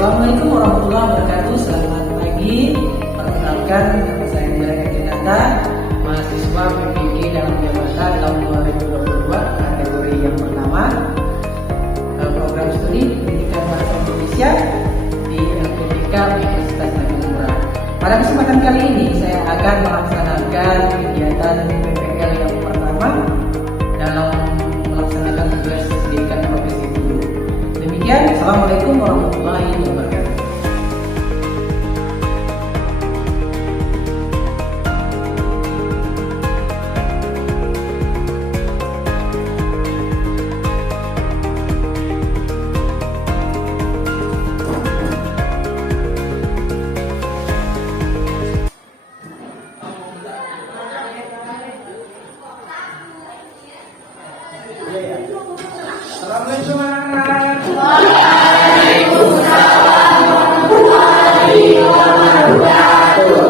Assalamualaikum warahmatullahi wabarakatuh. Selamat pagi. Perkenalkan, nama saya Indra Kenata, mahasiswa PPG dalam jabatan tahun 2022, kategori yang pertama, program studi Pendidikan Bahasa Indonesia di LPDK Universitas Tanjung. Pada kesempatan kali ini saya akan melaksanakan kegiatan PPL yang pertama dalam melaksanakan tugas pendidikan profesi guru. Demikian, Assalamualaikum warahmatullahi wabarakatuh. Assalamualaikum warahmatullahi wabarakatuh.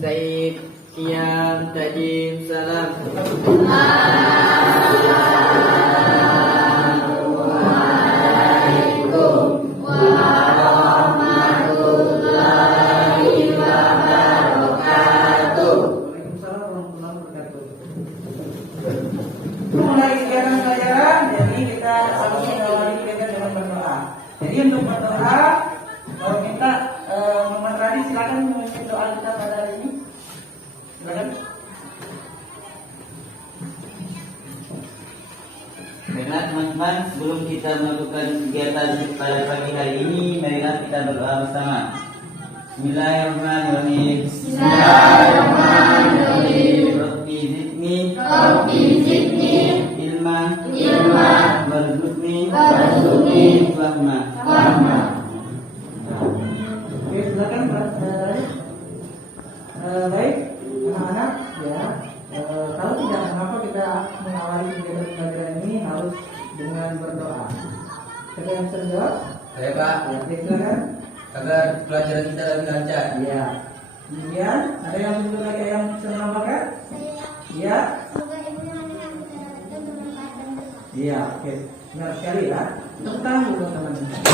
Said, Qiyam, Tajim, Salam. Jadi untuk berdoa, kalau kita Muhammad Radi silakan memimpin doa kita pada hari ini. Silakan. Baiklah teman-teman, sebelum kita melakukan kegiatan pada pagi hari ini, marilah kita berdoa bersama. Bismillahirrahmanirrahim. Bismillahirrahmanirrahim. Rabbi zidni ilma warzuqni fahma. Oke, silakan Pak. Baik, anak-anak ya. Kalau tidak mengapa kita mengawali kegiatan pelajaran ini harus dengan berdoa. Ada yang bisa menjawab? Saya Pak, Ya, silakan. agar pelajaran kita lebih lancar. Ya. Kemudian ada yang betul lagi yang bisa menambahkan? Ya. Iya, oke. Benar sekali ya. Tepuk tangan dulu teman-teman. Oke,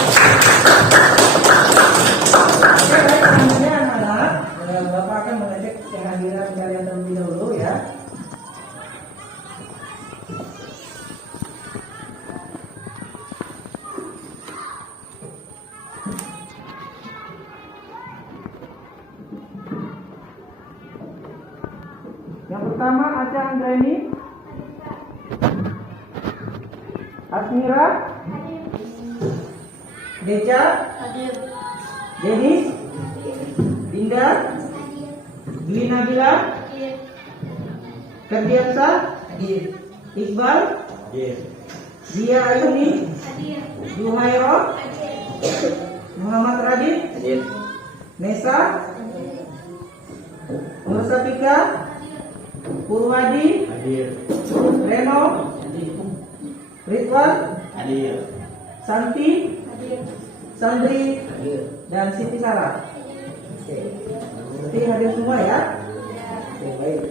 baik. Selanjutnya anak-anak, Bapak akan mengajak kehadiran kalian terlebih dahulu ya. Yang pertama Aca Anggraini, Asmira, Deca, Denis, Dinda, Dwi Nabila, Ferdiansa, Iqbal, Dia Ayuni, Zuhairo, Muhammad Radit, Nesa, Nur Sapika, Purwadi, Reno, Ridwan, Santi, Sandri, dan Siti Sarah. Oke, berarti hadir semua ya. Oke, baik.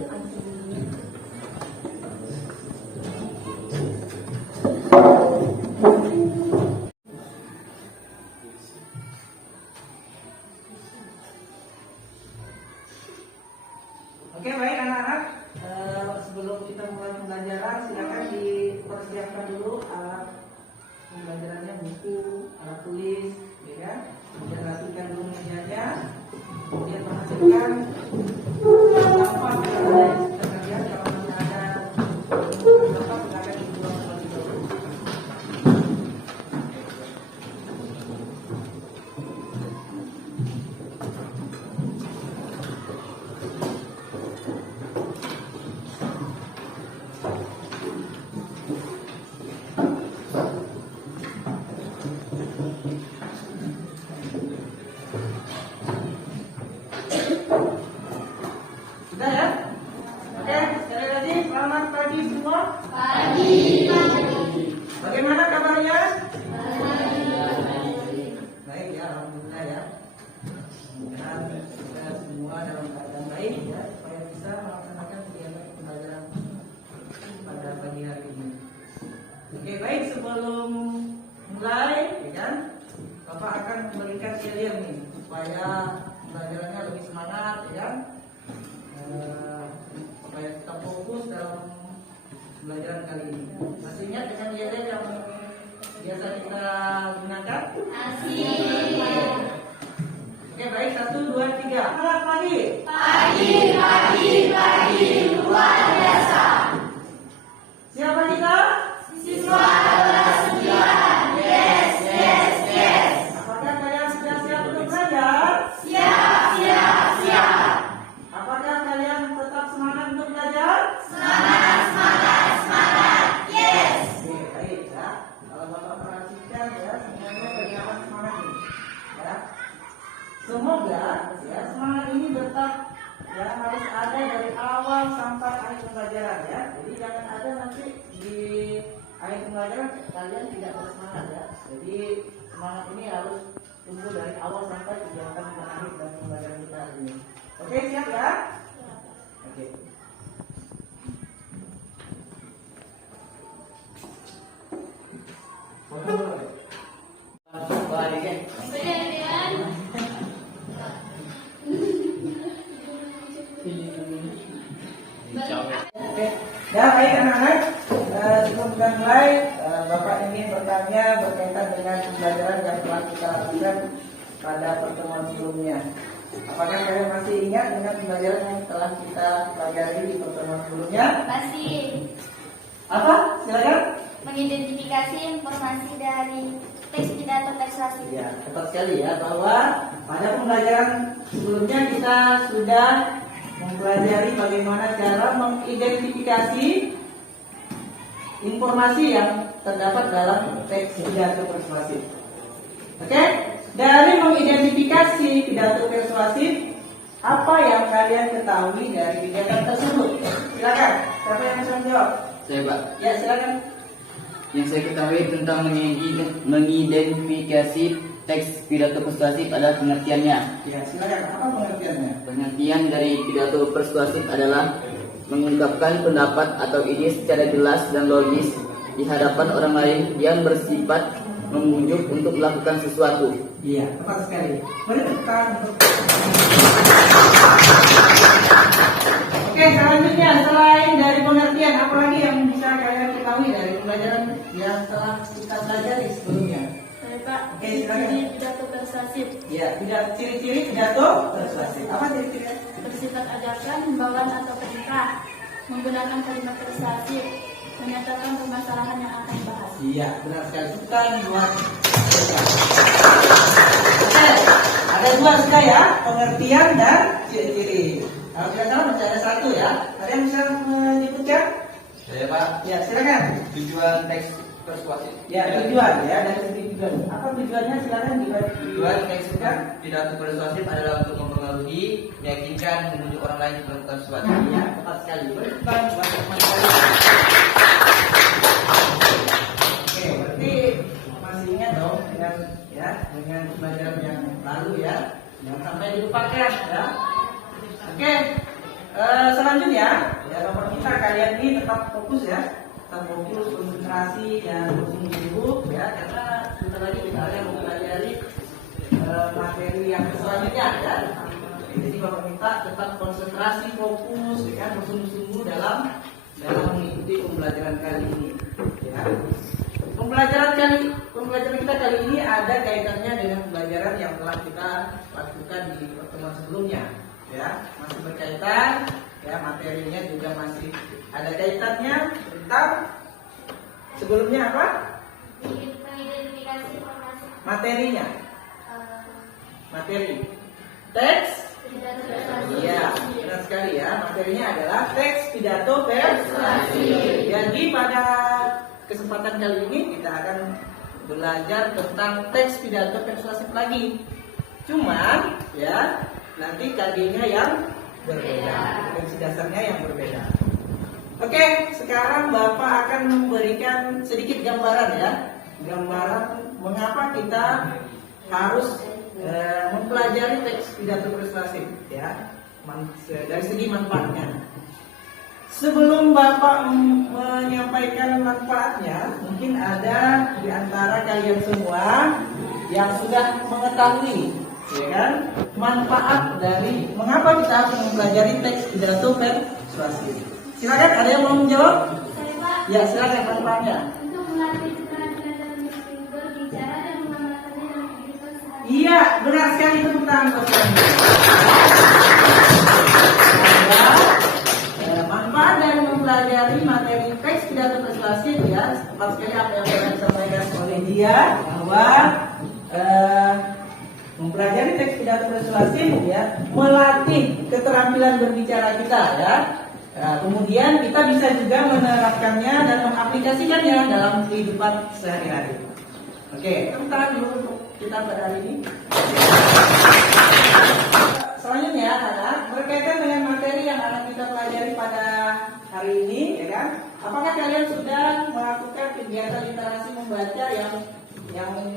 Oke, baik anak-anak. Sebelum kita mulai pembelajaran, silakan dipersiapkan dulu alat pembelajarannya, buku, alat tulis, ya kan? Kemudian rapikan dulu mejanya, kemudian perhatikan sampah yang ada di sekitar kalian. Kalau masih ada sampah, silakan dibuang terlebih dahulu. Sudah ya? Oke, sekali lagi selamat pagi semua. Bagaimana kabarnya? Baik ya, alhamdulillah ya. Semoga kita semua dalam keadaan baik ya, supaya bisa melaksanakan kegiatan clear nih supaya pelajarannya lebih semangat, ya kan? Supaya tetap fokus dalam pembelajaran kali ini. Masih ingat dengan yel yang biasa kita gunakan? Oke, baik, 1, 2, 3. Selamat pagi. Pagi, luar biasa. Siapa kita? Siswa kelas 9. Yes. Apakah kalian sudah siap untuk belajar? Siap. Apakah kalian tetap semangat untuk belajar? Semangat. Yes. Oke, baik ya. Kalau Bapak perhatikan ya, semuanya kelihatan semangat ini. Ya. Semoga ya semangat ini tetap ya harus ada dari awal sampai akhir pembelajaran ya. Jadi jangan ada nanti di akhir pembelajaran kalian tidak bersemangat ya. Jadi semangat ini harus tumbuh dari awal sampai kegiatan akhir dan pembelajaran kita hari ini. Oke, siap ya? Oke. Oke, ya baik anak-anak, sebelum kita mulai, Bapak ingin bertanya berkaitan dengan pembelajaran yang telah kita lakukan pada pertemuan sebelumnya. Apakah kalian masih ingat dengan pembelajaran yang telah kita pelajari di pertemuan sebelumnya? Masih Apa? Silakan. mengidentifikasi informasi dari teks pidato persuasif. Ya, tepat sekali ya bahwa pada pembelajaran sebelumnya kita sudah mempelajari bagaimana cara mengidentifikasi informasi yang terdapat dalam teks pidato persuasif. Oke? Dari mengidentifikasi pidato persuasif, apa yang kalian ketahui dari kegiatan tersebut? Silakan. Siapa yang bisa menjawab? Saya Pak. Ya, silakan. Yang saya ketahui tentang mengidentifikasi teks pidato persuasif adalah pengertiannya. Ya, silakan. Apa pengertiannya? Pengertian dari pidato persuasif adalah mengungkapkan pendapat atau ide secara jelas dan logis di hadapan orang lain yang bersifat membujuk untuk melakukan sesuatu. Iya, tepat sekali. Bertekan. Oke, selanjutnya selain dari pengertian, apa lagi yang bisa kalian ketahui dari pembelajaran yang telah kita pelajari sebelumnya? Pak, Oke, silakan. ciri pidato persuasif Ya, tidak ciri-ciri pidato persuasif. Apa ciri-cirinya? bersifat ajakan, himbauan atau perintah, menggunakan kalimat persuasif, menyatakan permasalahan yang akan dibahas. Iya, benar sekali. Bukan buat. Oke, ada dua sudah ya, pengertian dan ciri-ciri. Kalau tidak salah masih ada satu ya. Ada yang bisa menyebutkan? Saya Pak. Ya, silakan. Tujuan teks persuasif. Ya, tujuan ya, dari segi tujuan. Apa tujuannya? Silakan dibagi. Tujuan teks pidato persuasif adalah untuk mempengaruhi, meyakinkan, membujuk orang lain untuk melakukan sesuatu. Ya, tepat sekali. Berikan buat teman sekali. Oke, berarti masih ingat dong dengan pembelajaran yang lalu ya, jangan sampai dilupakan ya. Oke, selanjutnya ya Bapak minta kalian ini tetap fokus ya, tetap fokus, konsentrasi dan bersungguh-sungguh ya, karena sebentar lagi kita akan mempelajari materi yang selanjutnya ya. Jadi Bapak minta tetap konsentrasi, fokus, ya, bersungguh-sungguh dalam mengikuti pembelajaran kali ini. Ya. Pembelajaran kita kali ini ada kaitannya dengan pembelajaran yang telah kita lakukan di pertemuan sebelumnya. Ya, masih berkaitan. Ya, materinya juga masih ada kaitannya tentang sebelumnya apa? Mengidentifikasi informasi Materinya. Materi. Teks. pidato persuasif. Iya, benar sekali ya. Materinya adalah teks pidato persuasif. Jadi pada kesempatan kali ini kita akan belajar tentang teks pidato persuasif lagi. Cuman ya nanti KG-nya yang berbeda, prinsip dasarnya yang berbeda. Oke, sekarang Bapak akan memberikan sedikit gambaran ya, gambaran mengapa kita harus mempelajari teks pidato persuasif ya, dari segi manfaatnya. Sebelum Bapak menyampaikan manfaatnya, mungkin ada di antara kalian semua yang sudah mengetahui ya kan? Manfaat dari mengapa kita harus mempelajari teks pidato persuasif. Silakan, ada yang mau menjawab? Saya Pak, Ya, silakan manfaatnya. untuk melatih keterampilan dalam berbicara dan mengamalkannya dalam kehidupan sehari-hari. Iya, benar sekali, tepuk tangan buat kalian. Manfaat dari mempelajari materi teks pidato persuasif ya, tepat sekali apa yang sudah disampaikan oleh dia bahwa mempelajari teks pidato persuasif ya, melatih keterampilan berbicara kita ya. Nah, kemudian kita bisa juga menerapkannya dan mengaplikasikannya dalam kehidupan sehari-hari. Oke, tepuk tangan dulu untuk kita pada hari ini. Selanjutnya adalah berkaitan dengan materi yang akan kita pelajari pada hari ini, ya kan? Apakah kalian sudah melakukan kegiatan literasi membaca yang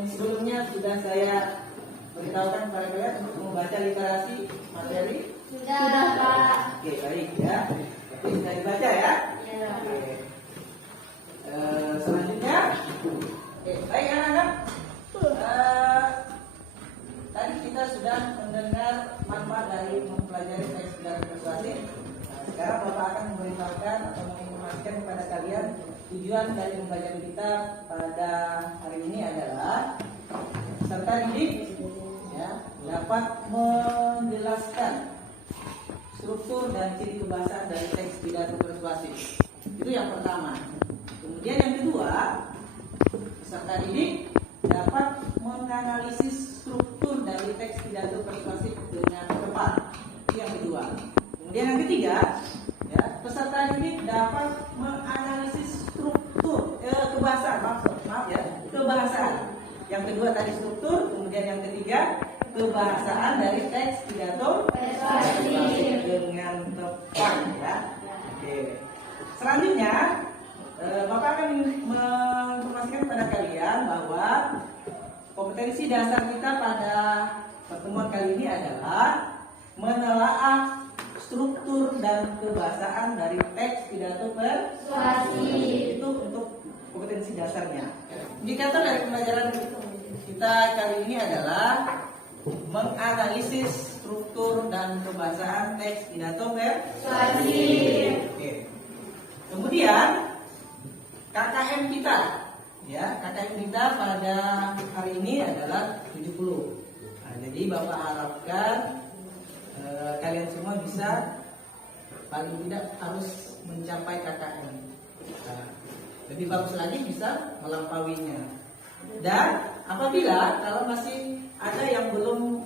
sebelumnya sudah saya beritahukan kepada kalian untuk membaca literasi materi? Sudah Pak. Oke, baik ya. Tapi sudah dibaca ya. Ya. Oke. Selanjutnya, oke, baik anak-anak. Tadi kita sudah mendengar manfaat dari mempelajari teks pidato persuasif. Nah, sekarang Bapak akan memberitahukan atau menginformasikan kepada kalian tujuan dari membaca kitab pada hari ini adalah peserta didik ya, dapat menjelaskan struktur dan ciri kebahasaan dari teks pidato persuasif. Itu yang pertama. Kemudian yang kedua, peserta didik dapat menganalisis struktur dari teks pidato persuasif dengan tepat. Itu yang kedua. Kemudian yang ketiga, ya, peserta didik dapat menganalisis struktur kebahasaan, maaf ya, kebahasaan. Yang kedua tadi struktur, kemudian yang ketiga kebahasaan dari teks pidato persuasif dengan tepat ya. Oke. Selanjutnya Bapak akan menginformasikan kepada kalian bahwa kompetensi dasar kita pada pertemuan kali ini adalah menelaah struktur dan kebahasaan dari teks pidato persuasif. Itu untuk kompetensi dasarnya. Indikator dari pembelajaran kita kali ini adalah menganalisis struktur dan kebahasaan teks pidato persuasif. Oke. Kemudian KKM kita, ya KKM kita pada hari ini adalah 70. Nah, jadi Bapak harapkan kalian semua bisa paling tidak harus mencapai KKM. Nah, lebih bagus lagi bisa melampauinya. Dan apabila kalau masih ada yang belum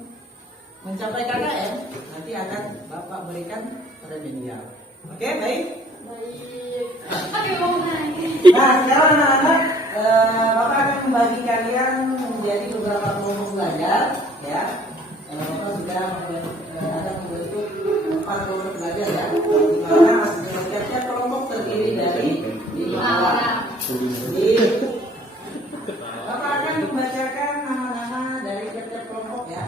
mencapai KKM, nanti akan Bapak berikan remedial. Oke, baik? Nah, sekarang anak-anak, Bapak akan membagi kalian menjadi beberapa kelompok belajar, ya. Bapak sudah ada membentuk 4 kelompok belajar, ya. Di mana setiap kelompok terdiri dari 5 orang. Jadi, Bapak akan membacakan nama-nama dari tiap kelompok, ya.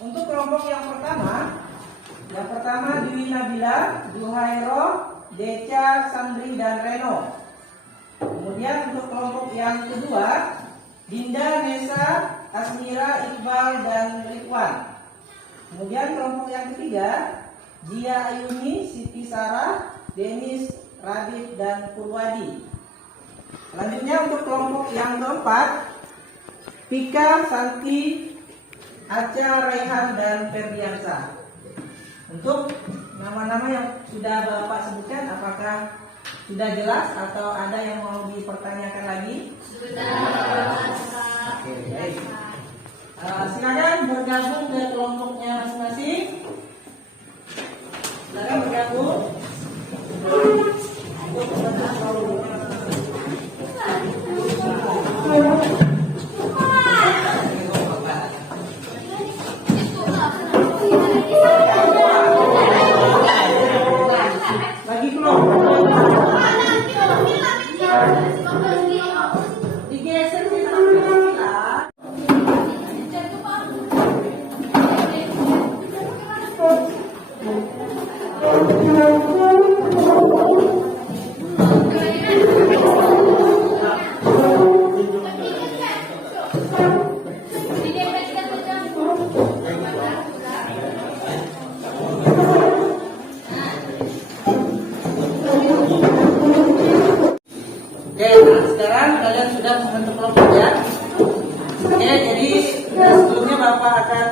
Untuk kelompok yang pertama Dwi Nabila, Duhairo, Deca, Sandri, dan Reno. Kemudian untuk kelompok yang kedua Dinda, Nesa, Asmira, Iqbal, dan Ridwan. Kemudian kelompok yang ketiga Jia Ayuni, Siti Sarah, Denis, Radit, dan Purwadi. Selanjutnya untuk kelompok yang keempat Pika, Santi, Aca, Rehan, dan Ferdiansa. Untuk nama-nama yang sudah Bapak sebutkan, apakah sudah jelas atau ada yang mau dipertanyakan lagi? Sudah. Oke, baik. Silakan bergabung ke kelompoknya masing-masing. Silakan bergabung. Lagi kelompok. Digeser sih.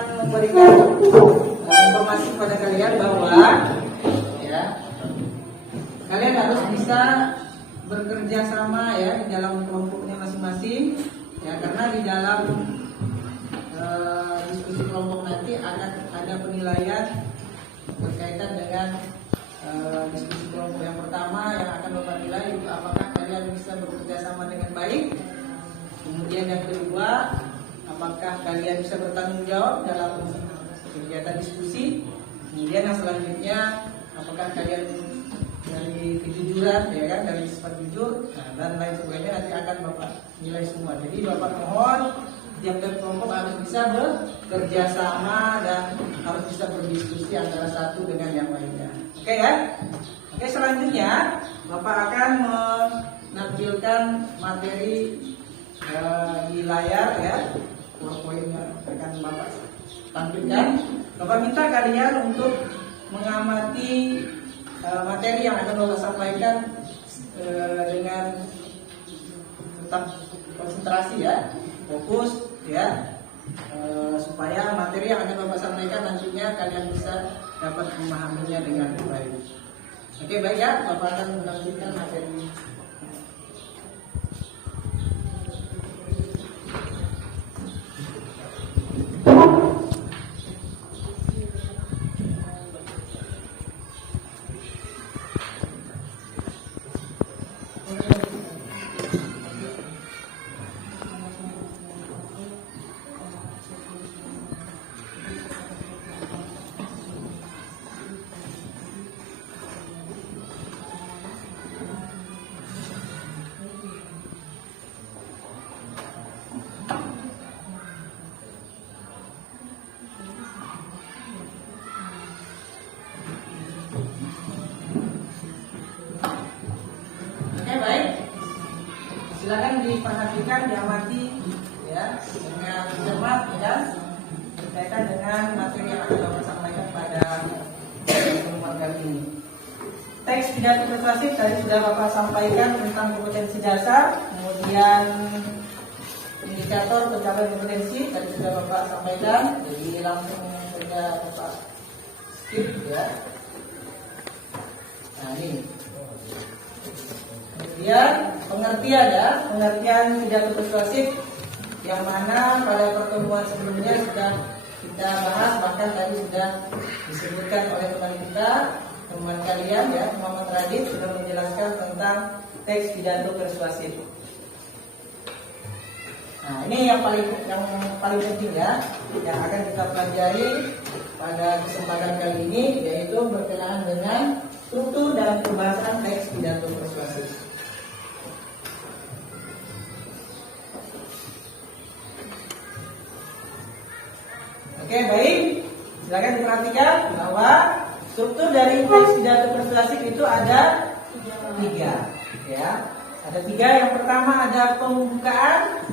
memberikan informasi kepada kalian bahwa ya kalian harus bisa bekerja sama ya di dalam kelompoknya masing-masing ya, karena di dalam diskusi kelompok nanti akan ada penilaian berkaitan dengan diskusi kelompok yang pertama yang akan Bapak nilai apakah kalian bisa bekerja sama dengan baik. Kemudian yang kedua, apakah kalian bisa bertanggung jawab dalam kegiatan diskusi. Kemudian yang selanjutnya, apakah kalian dari kejujuran, ya kan, dari sifat jujur, dan lain sebagainya nanti akan Bapak nilai semua. Jadi Bapak mohon tiap-tiap kelompok harus bisa bekerja sama dan harus bisa berdiskusi antara satu dengan yang lainnya. Oke ya? Oke, selanjutnya Bapak akan menampilkan materi di layar ya, PowerPoint-nya akan Bapak tampilkan. Bapak minta kalian untuk mengamati materi yang akan Bapak sampaikan dengan tetap konsentrasi ya, fokus ya, supaya materi yang akan Bapak sampaikan nantinya kalian bisa dapat memahaminya dengan baik. Oke, baik ya, Bapak akan melanjutkan materi. Silakan diperhatikan, diamati ya dengan cermat ya, berkaitan dengan materi yang akan Bapak sampaikan pada pertemuan kali ini. Teks pidato persuasif tadi sudah Bapak sampaikan tentang kompetensi dasar, kemudian indikator pencapaian kompetensi tadi sudah Bapak sampaikan, jadi langsung saja Bapak skip ya. Nah ini. Kemudian pengertian ya, pengertian pidato persuasif yang mana pada pertemuan sebelumnya sudah kita bahas, bahkan tadi sudah disebutkan oleh teman kalian ya, Muhammad Radit sudah menjelaskan tentang teks pidato persuasif. Nah ini yang paling penting ya, yang akan kita pelajari pada kesempatan kali ini, yaitu berkenaan dengan struktur dan pembahasan teks pidato persuasif. Oke, baik. Silakan diperhatikan bahwa struktur dari teks pidato persuasif itu ada tiga, ya. Ada tiga. Yang pertama ada pembukaan,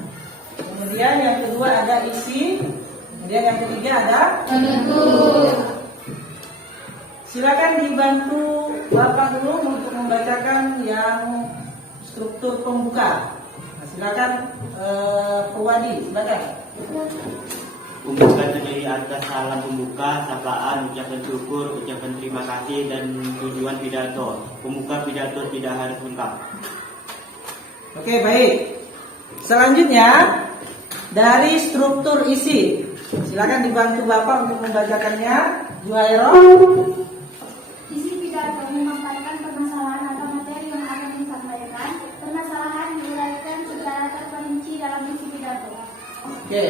kemudian yang kedua ada isi, kemudian yang ketiga ada penutup. Silakan dibantu Bapak dulu untuk membacakan yang struktur pembuka. Nah, silakan Purwadi, silakan. Pembuka terdiri atas salam pembuka, sapaan, ucapan syukur, ucapan terima kasih, dan tujuan pidato. Pembuka pidato tidak harus lengkap. Oke, baik. Selanjutnya dari struktur isi, silakan dibantu Bapak untuk membacakannya. Juhairo. Isi pidato memaparkan permasalahan atau materi yang akan disampaikan. Permasalahan diuraikan secara terperinci dalam isi pidato. Oke.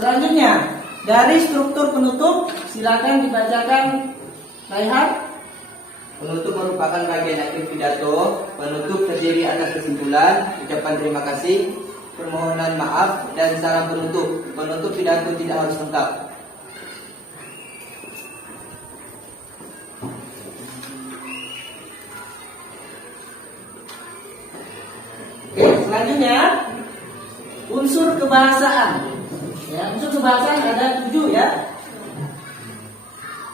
Selanjutnya dari struktur penutup, silakan dibacakan Raihan. Penutup merupakan bagian akhir pidato. Penutup terdiri atas kesimpulan, ucapan terima kasih, permohonan maaf, dan salam penutup. Penutup pidato tidak harus lengkap. Oke, selanjutnya unsur kebahasaan. Ya, unsur kebahasaan ada 7 ya.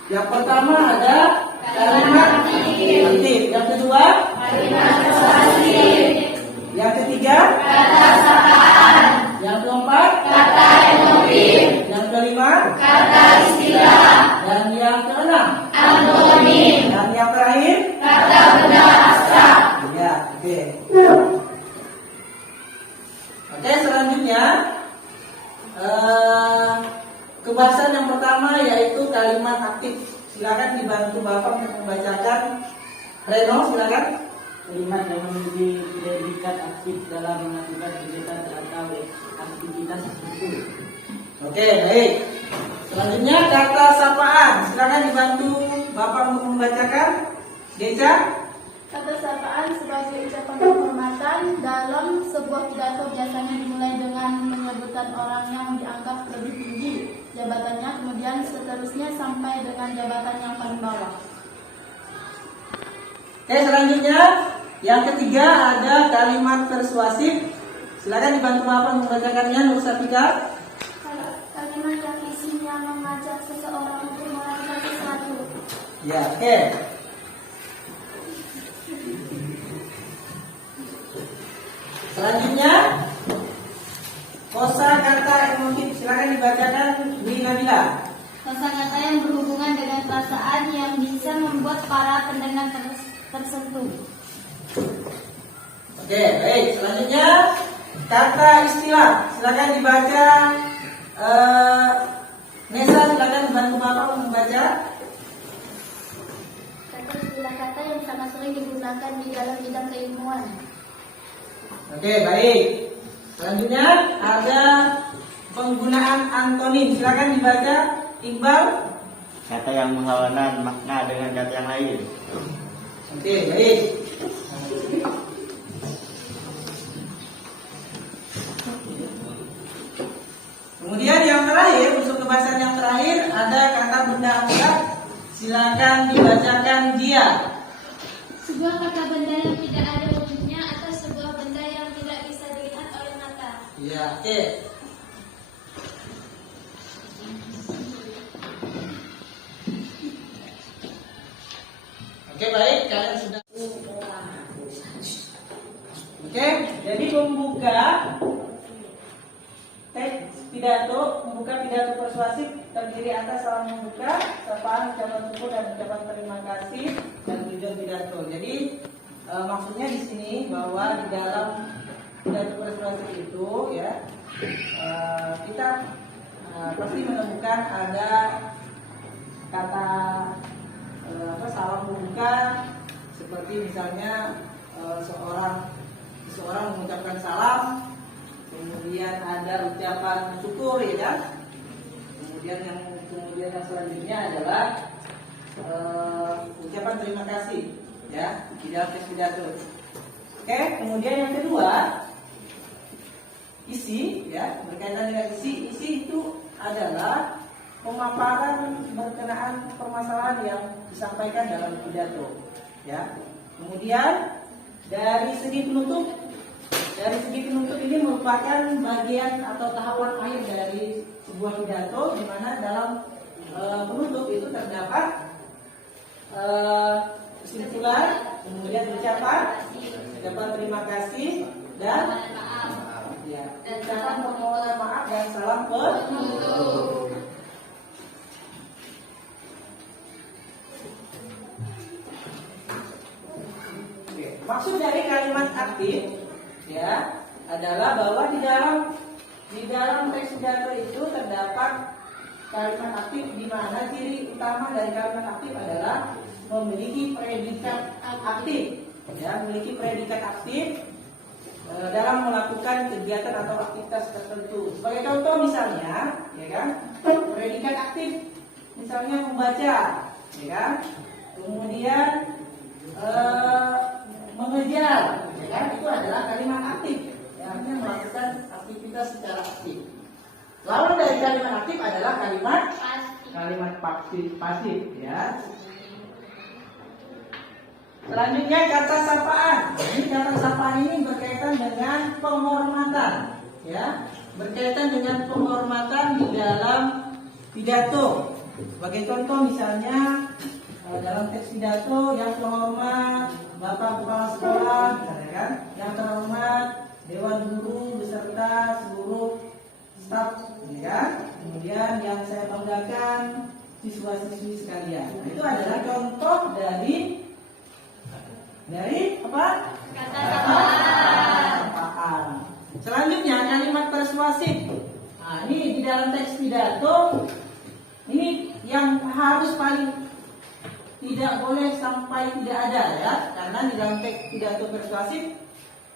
Yang pertama ada kalimat tertib. Yang kedua kalimat persuasif. Yang ketiga kata sapaan. Yang keempat kata emotif. Yang kelima Kata istilah. Dan yang keenam, Anonim. dan yang terakhir, Kata benda abstrak. ya, oke. Oke, selanjutnya kebahasan yang pertama yaitu kalimat aktif. Silakan dibantu Bapak untuk membacakan. Reno, silakan. Kalimat yang memiliki predikat aktif dalam melakukan kegiatan atau aktivitas tertentu. Oke, baik. Selanjutnya kata sapaan. Silakan dibantu Bapak untuk membacakan. Deca. Kata sapaan sebagai ucapan penghormatan dalam sebuah pidato biasanya dimulai dengan penyebutan orang yang dianggap lebih tinggi jabatannya, kemudian seterusnya sampai dengan jabatan yang paling bawah. Oke, selanjutnya yang ketiga ada kalimat persuasif. Silakan dibantu Bapak membacakannya, Nur Safika. Kalimat yang isinya mengajak seseorang untuk melakukan sesuatu. Ya, oke. Selanjutnya kosakata emotif. Silakan dibacakan Nabila. Kosakata yang berhubungan dengan perasaan yang bisa membuat para pendengar tersentuh. Oke, baik. Selanjutnya kata istilah. Silakan dibaca. Nesa, silakan bantu Bapak membaca. Kata istilah kata yang sangat sering digunakan di dalam bidang keilmuan. Oke, baik. Selanjutnya ada penggunaan antonim. Silakan dibaca, Iqbal. Kata yang berlawanan makna dengan kata yang lain. Oke, baik. Kemudian yang terakhir, unsur kebahasan yang terakhir ada kata benda abstrak. Silakan dibacakan dia. Sebuah kata benda yang tidak ada wujudnya atau sebuah benda yang tidak bisa dilihat oleh mata. Ya, oke. Oke, baik, kalian sudah. Oke, jadi membuka teks pidato, membuka pidato persuasif terdiri atas salam membuka, sapaan, ucapan syukur dan ucapan terima kasih dan tujuan pidato. Jadi maksudnya di sini bahwa di dalam pidato persuasif itu ya kita pasti menemukan ada kata salam membuka, seperti misalnya seseorang mengucapkan salam, kemudian ada ucapan syukur, ya kan? Kemudian yang selanjutnya adalah ucapan terima kasih, ya, di dalam teks pidato. Oke, kemudian yang kedua isi, ya, berkaitan dengan isi itu adalah pemaparan berkenaan permasalahan yang disampaikan dalam pidato, ya. Kemudian dari segi penutup ini merupakan bagian atau tahapan akhir dari sebuah pidato, di mana dalam penutup itu terdapat kesimpulan, kemudian ucapan terima kasih dan ya, ucapan permohonan maaf dan salam penutup. Maksud dari kalimat aktif ya adalah bahwa di dalam teks pidato itu terdapat kalimat aktif, di mana ciri utama dari kalimat aktif adalah memiliki predikat aktif, ya, memiliki predikat aktif dalam melakukan kegiatan atau aktivitas tertentu. Sebagai contoh misalnya, ya kan, predikat aktif misalnya membaca, ya kan, kemudian mengejar, ya kan, itu adalah kalimat aktif, yang artinya melakukan aktivitas secara aktif. Lawan dari kalimat aktif adalah kalimat pasif, ya. Selanjutnya kata sapaan. Ini kata sapaan ini berkaitan dengan penghormatan, ya, berkaitan dengan penghormatan di dalam pidato. Sebagai contoh misalnya dalam teks pidato, yang terhormat Bapak Kepala Sekolah, misalnya kan, yang terhormat Dewan Guru beserta seluruh staf, ya. Kemudian yang saya banggakan siswa-siswi sekalian. Nah, itu adalah contoh dari apa? Kata sapaan. Selanjutnya kalimat persuasif. Nah, ini di dalam teks pidato ini yang harus paling tidak boleh sampai tidak ada ya, karena di dalam teks pidato persuasif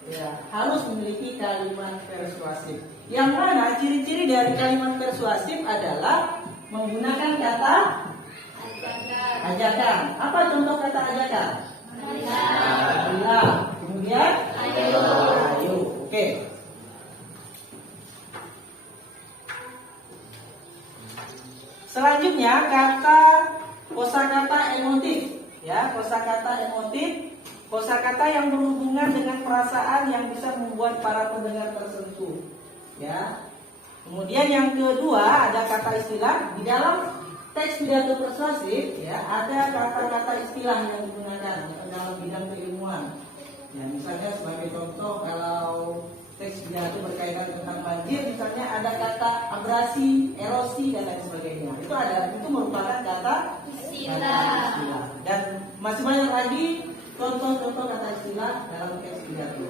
ya harus memiliki kalimat persuasif. Yang mana ciri-ciri dari kalimat persuasif adalah menggunakan kata ajakan. Apa contoh kata ajakan? Marilah. Kemudian ayo. Oke. Selanjutnya kosakata emotif, ya, kosakata emotif, kosakata yang berhubungan dengan perasaan yang bisa membuat para pendengar tersentuh, ya. Kemudian yang kedua ada kata istilah di dalam teks pidato persuasif, ya, ada kata-kata istilah yang digunakan dalam bidang keilmuan. Ya, misalnya sebagai contoh kalau teks pidato berkaitan tentang banjir, misalnya ada kata abrasi, erosi dan lain sebagainya. Itu merupakan kata istilah. Dan masih banyak lagi contoh-contoh kata istilah dalam teks pidato.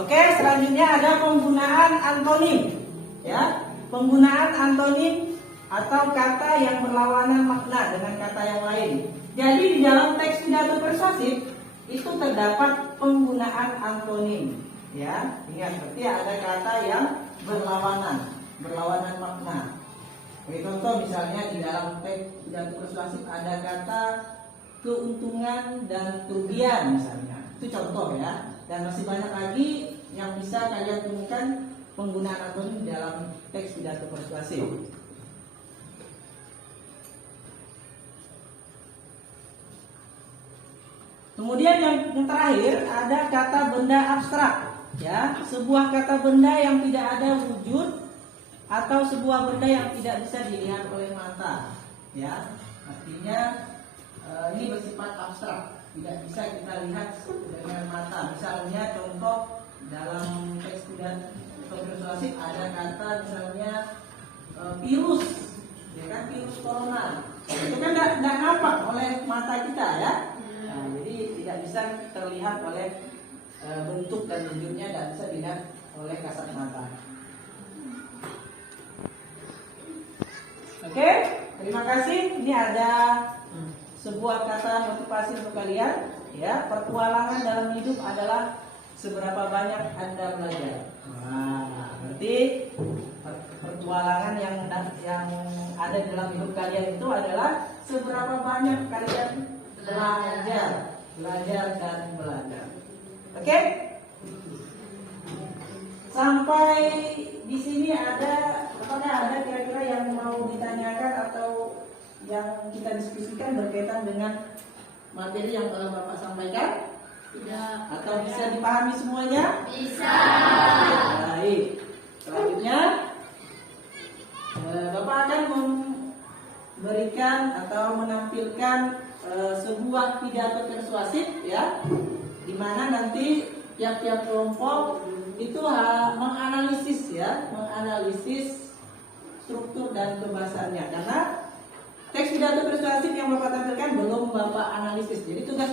Oke, selanjutnya ada penggunaan antonim. Ya, penggunaan antonim atau kata yang berlawanan makna dengan kata yang lain. Jadi di dalam teks pidato persuasif itu terdapat penggunaan antonim. Ya, ingat berarti ada kata yang berlawanan makna. Contoh misalnya di dalam teks pidato persuasif ada kata keuntungan dan kerugian misalnya. Itu contoh ya. Dan masih banyak lagi yang bisa kalian temukan penggunaan antonim dalam teks pidato persuasif. Kemudian yang terakhir ada kata benda abstrak, ya, sebuah kata benda yang tidak ada wujud atau sebuah benda yang tidak bisa dilihat oleh mata, ya, artinya ini bersifat abstrak, tidak bisa kita lihat dengan mata. Misalnya contoh dalam teks pidato persuasif ada kata misalnya virus, ya kan, virus corona, itu kan tidak nampak oleh mata kita ya. Nah, jadi tidak bisa terlihat oleh bentuk dan wujudnya, dan bisa dilihat oleh kasat mata. Oke, terima kasih. Ini ada sebuah kata motivasi untuk kalian. Ya, petualangan dalam hidup adalah seberapa banyak Anda belajar. Nah, berarti petualangan yang ada dalam hidup kalian itu adalah seberapa banyak kalian belajar dan belajar. Oke? Sampai di sini apakah ada kira-kira yang mau ditanyakan atau yang kita diskusikan berkaitan dengan materi yang telah Bapak sampaikan? Tidak. Atau bisa dipahami semuanya? Bisa. Baik. Selanjutnya Bapak akan memberikan atau menampilkan sebuah pidato persuasif, ya, di mana nanti tiap-tiap kelompok itu menganalisis struktur dan kebahasannya, karena teks pidato persuasif yang Bapak tampilkan belum Bapak analisis. Jadi tugas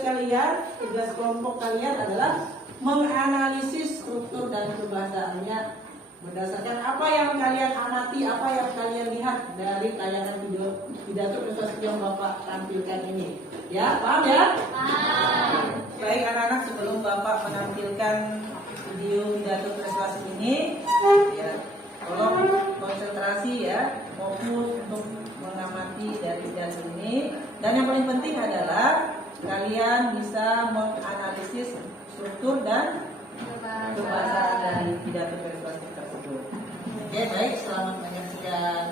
kelompok kalian adalah menganalisis struktur dan kebahasannya berdasarkan apa yang kalian amati, apa yang kalian lihat dari tayangan pidato persuasif yang Bapak tampilkan ini. Ya, paham ya? Paham. Baik anak-anak, sebelum Bapak menampilkan video pidato persuasif ini, ya, tolong konsentrasi ya, fokus untuk mengamati dari pidato ini. Dan yang paling penting adalah kalian bisa menganalisis struktur dan kebahasan dari pidato persuasif tersebut. Oke, baik, selamat menyaksikan.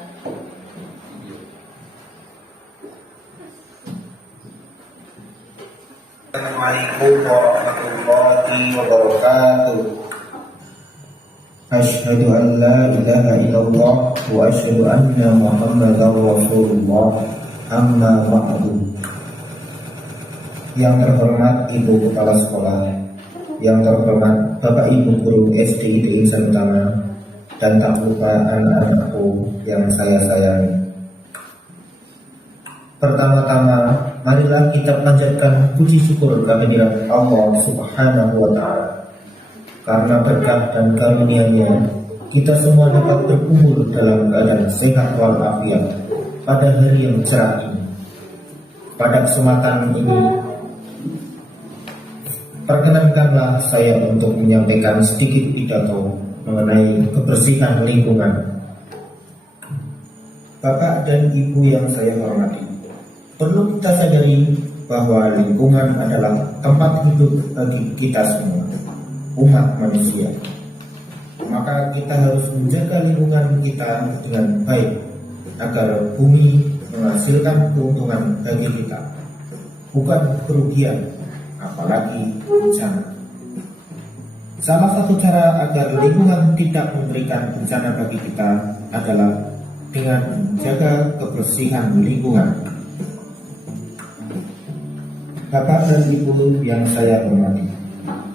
Assalamualaikum warahmatullahi wabarakatuh. Asyhadu an la ilaha illallah wa asyhadu anna Muhammadar Rasulullah. Amma ba'du. Yang terhormat Ibu Kepala Sekolah, yang terhormat Bapak Ibu Guru SD Insan Utama, dan tak lupa anak-anakku yang saya sayangi. Pertama-tama, marilah kita panjatkan puji syukur kehadirat Allah Subhanahu wa Ta'ala. Karena berkah dan karunia-Nya, kita semua dapat berkumpul dalam keadaan sehat walafiat pada hari yang cerah ini. Pada kesempatan ini, perkenankanlah saya untuk menyampaikan sedikit pidato mengenai kebersihan lingkungan. Bapak dan Ibu yang saya hormati, perlu kita sadari bahwa lingkungan adalah tempat hidup bagi kita semua, umat manusia. Maka kita harus menjaga lingkungan kita dengan baik agar bumi menghasilkan keuntungan bagi kita, bukan kerugian, apalagi bencana. Salah satu cara agar lingkungan tidak memberikan bencana bagi kita adalah dengan menjaga kebersihan lingkungan. Bapak dan Ibu yang saya hormati,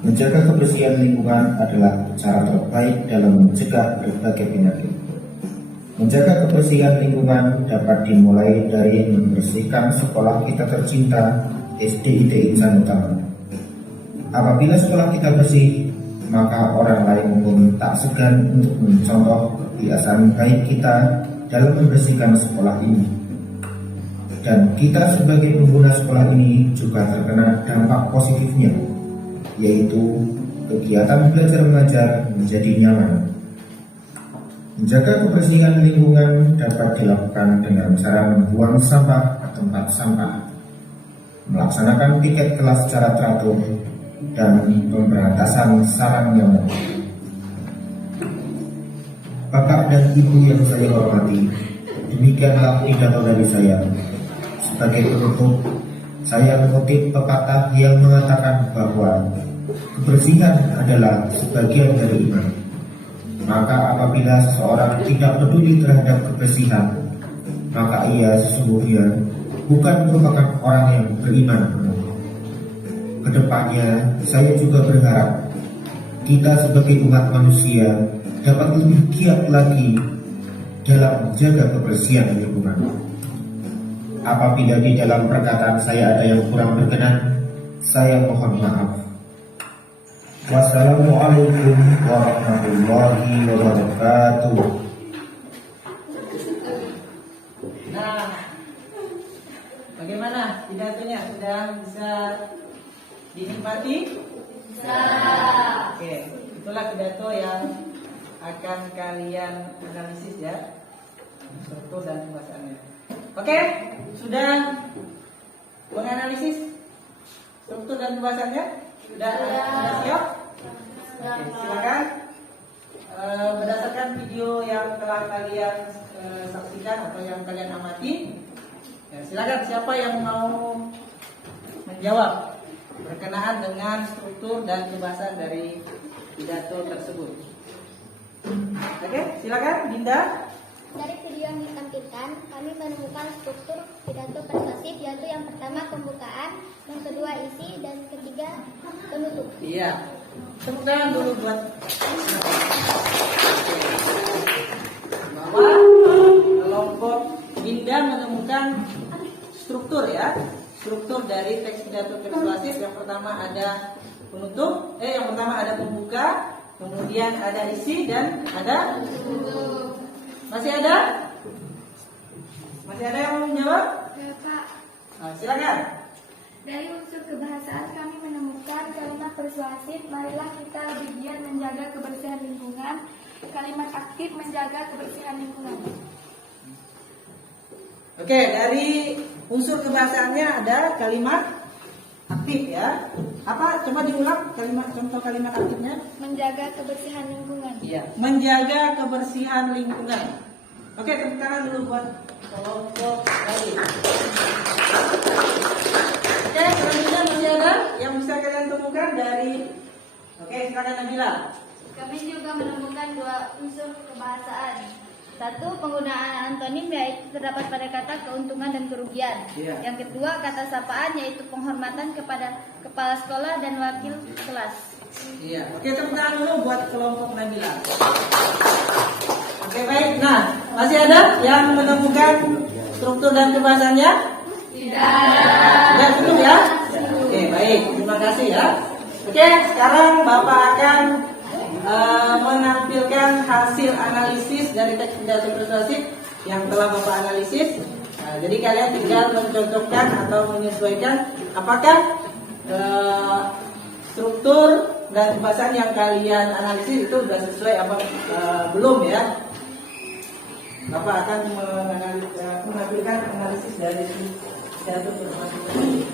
menjaga kebersihan lingkungan adalah cara terbaik dalam mencegah berbagai penyakit. Menjaga kebersihan lingkungan dapat dimulai dari membersihkan sekolah kita tercinta, SDIT Insan Utama. Apabila sekolah kita bersih, maka orang lain pun tak segan untuk mencontoh kebiasaan baik kita dalam membersihkan sekolah ini. Dan kita sebagai pengguna sekolah ini juga terkena dampak positifnya, yaitu kegiatan belajar mengajar menjadi nyaman. Menjaga kebersihan lingkungan dapat dilakukan dengan cara membuang sampah ke tempat sampah, melaksanakan piket kelas secara teratur, dan pemberantasan sarang nyamuk. Bapak dan Ibu yang saya hormati, demikianlah pidato dari saya. Sebagai penutup, saya mengutip pepatah yang mengatakan bahwa kebersihan adalah sebagian dari iman. Maka apabila seseorang tidak peduli terhadap kebersihan, maka ia sesungguhnya bukan merupakan orang yang beriman penuh. Kedepannya, saya juga berharap kita sebagai umat manusia dapat lebih giat lagi dalam menjaga kebersihan lingkungan. Apabila di dalam perkataan saya ada yang kurang berkenan, saya mohon maaf. Wassalamualaikum warahmatullahi wabarakatuh. Nah, bagaimana pidatonya? Sudah bisa dinikmati? Bisa. Oke, itulah pidato yang akan kalian analisis ya, struktur dan pembahasannya. Oke, sudah menganalisis struktur dan pembahasannya? Sudah siap? Oke, silakan. Berdasarkan video yang telah kalian saksikan atau yang kalian amati, ya, silakan siapa yang mau menjawab berkenaan dengan struktur dan pembahasan dari pidato tersebut. Oke, silakan Dinda. Dari video yang ditampilkan, kami menemukan struktur pidato persuasif, yaitu yang pertama pembukaan, yang kedua isi, dan ketiga penutup. Iya. Tepuk tangan dulu buat bahwa kelompok Dinda menemukan struktur ya, struktur dari teks pidato persuasif. Yang pertama ada penutup, yang pertama ada pembuka, kemudian ada isi dan ada penutup. Masih ada? Masih ada yang mau menjawab? Ya, Pak. Silakan. Dari unsur kebahasaan kami menemukan kalimat persuasif, marilah kita lebih giat menjaga kebersihan lingkungan. Kalimat aktif, menjaga kebersihan lingkungan. Oke, dari unsur kebahasaannya ada kalimat aktif ya. Apa? Coba diulang contoh kalimat aktifnya. Menjaga kebersihan lingkungan. Iya, menjaga kebersihan lingkungan. Oke, tepuk tangan dulu buat kelompok lain. Oke, selanjutnya masih ada yang bisa kalian temukan dari. Oke, silakan Nabila. Kami juga menemukan dua unsur kebahasaan. Satu, penggunaan antonim yaitu terdapat pada kata keuntungan dan kerugian. Iya. Yang kedua, kata sapaan yaitu penghormatan kepada kepala sekolah dan wakil kelas. Iya. Oke, tepuk tangan dulu buat kelompok Nabila. Oke, baik. Nah, masih ada yang menemukan struktur dan pembahasannya? Tidak cukup ya? Oke, baik. Terima kasih ya. Oke, sekarang Bapak akan menampilkan hasil analisis dari teks pidato persuasif yang telah Bapak analisis. Nah, jadi kalian tinggal mencocokkan atau menyesuaikan apakah struktur dan pembahasan yang kalian analisis itu sudah sesuai apa belum ya. Bapak akan menampilkan analisis dari pidato persuasif.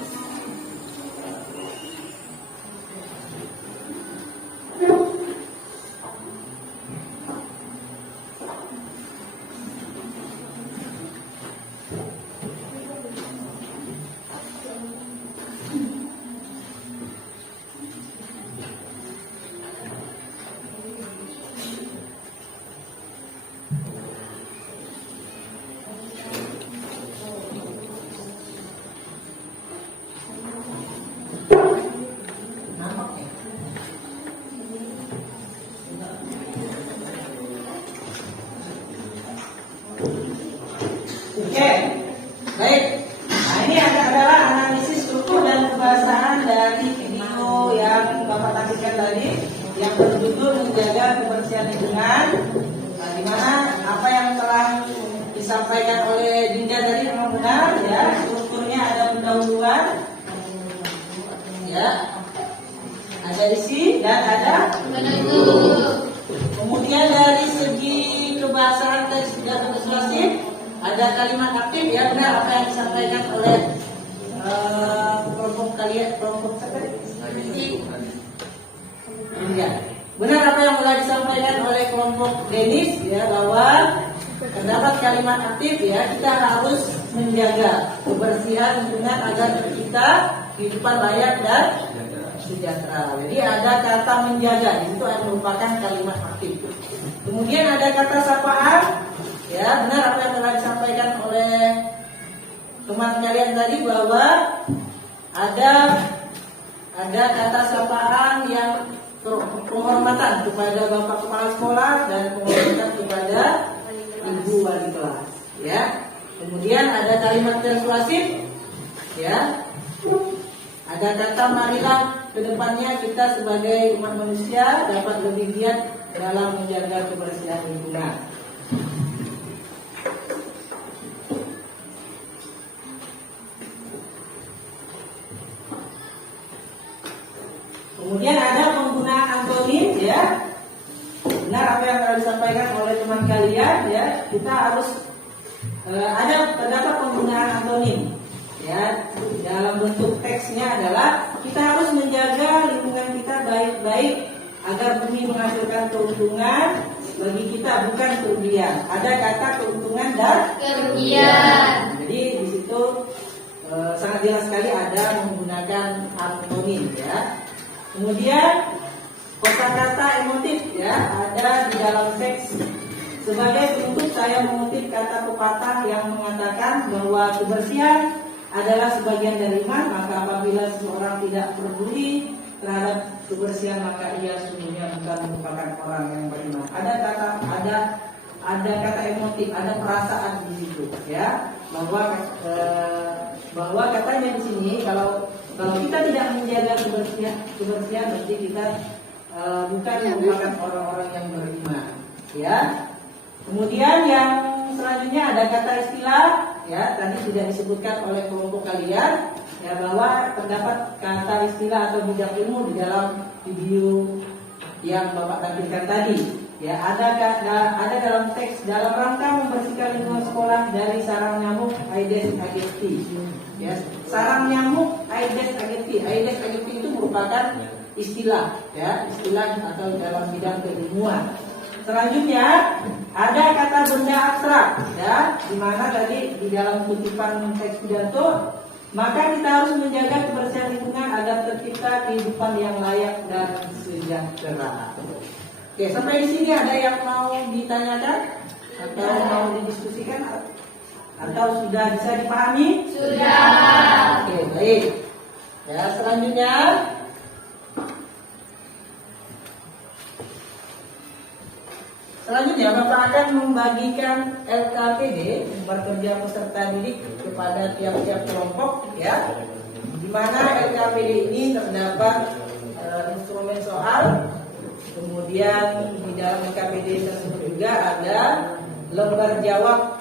Oke, baik. Nah, ini adalah analisis struktur dan pembahasan dari video yang Bapak tampilkan tadi, yang berjudul menjaga kebersihan lingkungan. Nah, di mana apa yang telah disampaikan oleh Dinda tadi memang benar ya. Strukturnya ada pendahuluan, ya, ada isi dan ada penutup. Kemudian dari segi kebahasaan teks pidato persuasif, ada kalimat aktif ya, benar apa yang disampaikan oleh kelompok kalian, kelompok ya. Benar apa yang telah disampaikan oleh kelompok Denis ya, bahwa terdapat kalimat aktif ya, kita harus menjaga kebersihan lingkungan agar kita kehidupan layak dan sejahtera. Jadi ada kata menjaga, itu merupakan kalimat aktif. Kemudian ada kata sapaan. Ya, benar apa yang telah disampaikan oleh teman kalian tadi, bahwa ada kata sapaan yang penghormatan kepada Bapak Kepala Sekolah dan penghormatan kepada Ibu Wali Kelas. Ya. Kemudian ada kalimat persuasif. Ya. Ada kata marilah kedepannya kita sebagai umat manusia dapat lebih giat dalam menjaga kebersihan lingkungan. Kemudian ada penggunaan antonim ya. Benar apa yang telah disampaikan oleh teman kalian ya. Kita harus terdapat penggunaan antonim ya. Dalam bentuk teksnya adalah kita harus menjaga lingkungan kita baik-baik agar bumi menghasilkan keuntungan bagi kita, bukan kerugian. Ada kata keuntungan dan kerugian. Jadi di situ sangat jelas sekali ada menggunakan antonim ya. Kemudian kosakata emotif ya, ada di dalam teks. Sebagai penutup saya mengutip kata pepatah yang mengatakan bahwa kebersihan adalah sebagian dari iman, maka apabila seseorang tidak peduli terhadap kebersihan maka ia sesungguhnya bukan merupakan orang yang beriman. Ada kata emotif, ada perasaan di situ ya, bahwa katanya di sini kalau kita tidak menjaga kebersihan berarti kita bukan merupakan orang-orang yang beriman ya. Kemudian yang selanjutnya ada kata istilah ya, tadi sudah disebutkan oleh kelompok kalian ya, bahwa terdapat kata istilah atau bidang ilmu di dalam video yang Bapak tampilkan tadi ya. Ada dalam teks dalam rangka membersihkan lingkungan sekolah dari sarang nyamuk Aedes aegypti ya. Sarang nyamuk Aedes aegypti itu merupakan istilah ya, istilah atau dalam bidang keilmuan. Selanjutnya ada kata benda abstrak ya, di mana tadi di dalam kutipan teks pidato, maka kita harus menjaga kebersihan lingkungan agar tercipta kehidupan yang layak dan sejahtera. Oke, sampai di sini ada yang mau ditanyakan atau mau didiskusikan atau sudah bisa dipahami? Sudah. Oke, baik. Ya, selanjutnya Selanjutnya Bapak akan membagikan LKPD prakerja peserta didik kepada tiap-tiap kelompok ya. Di mana LKPD ini terdapat instrumen soal, kemudian di dalam LKPD tersebut juga ada lembar jawab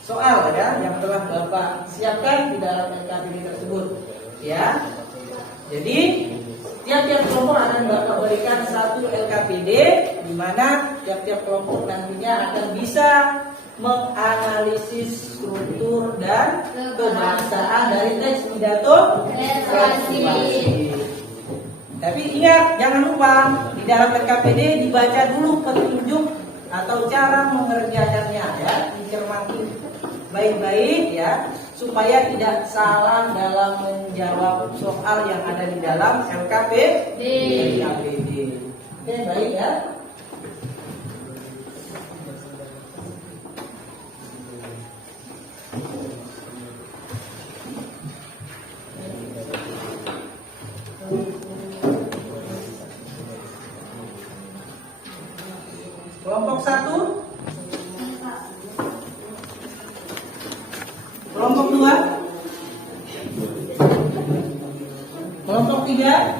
soal ya yang telah Bapak siapkan di dalam LKPD tersebut ya. Jadi tiap-tiap kelompok akan Bapak berikan satu LKPD, di mana tiap-tiap kelompok nantinya akan bisa menganalisis struktur dan kebahasaan dari teks pidato persuasif. Tapi ingat, jangan lupa di dalam LKPD dibaca dulu petunjuk atau cara mengerjakannya ya, dicermati baik-baik ya, supaya tidak salah dalam menjawab soal yang ada di dalam LKPD. Oke, baik ya. Kelompok 1, kelompok 2, kelompok 3,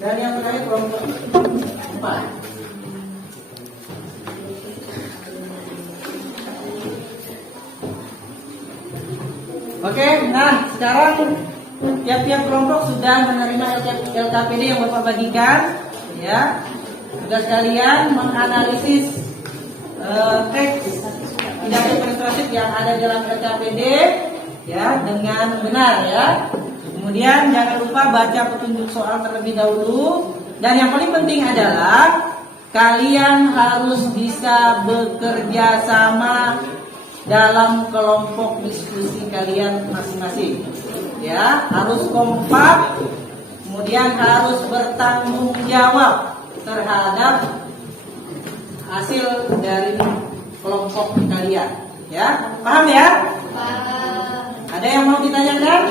dan yang terakhir kelompok 4. Oke, nah sekarang tiap-tiap kelompok sudah menerima LKPD yang Bapak bagikan ya. Tugas kalian menganalisis teks pidato persuasif yang ada dalam LKPD ya dengan benar ya. Kemudian jangan lupa baca petunjuk soal terlebih dahulu, dan yang paling penting adalah kalian harus bisa bekerja sama dalam kelompok diskusi kalian masing-masing ya, harus kompak, kemudian harus bertanggung jawab terhadap hasil dari kelompok kalian ya. Paham ya? Paham. Ada yang mau ditanyakan?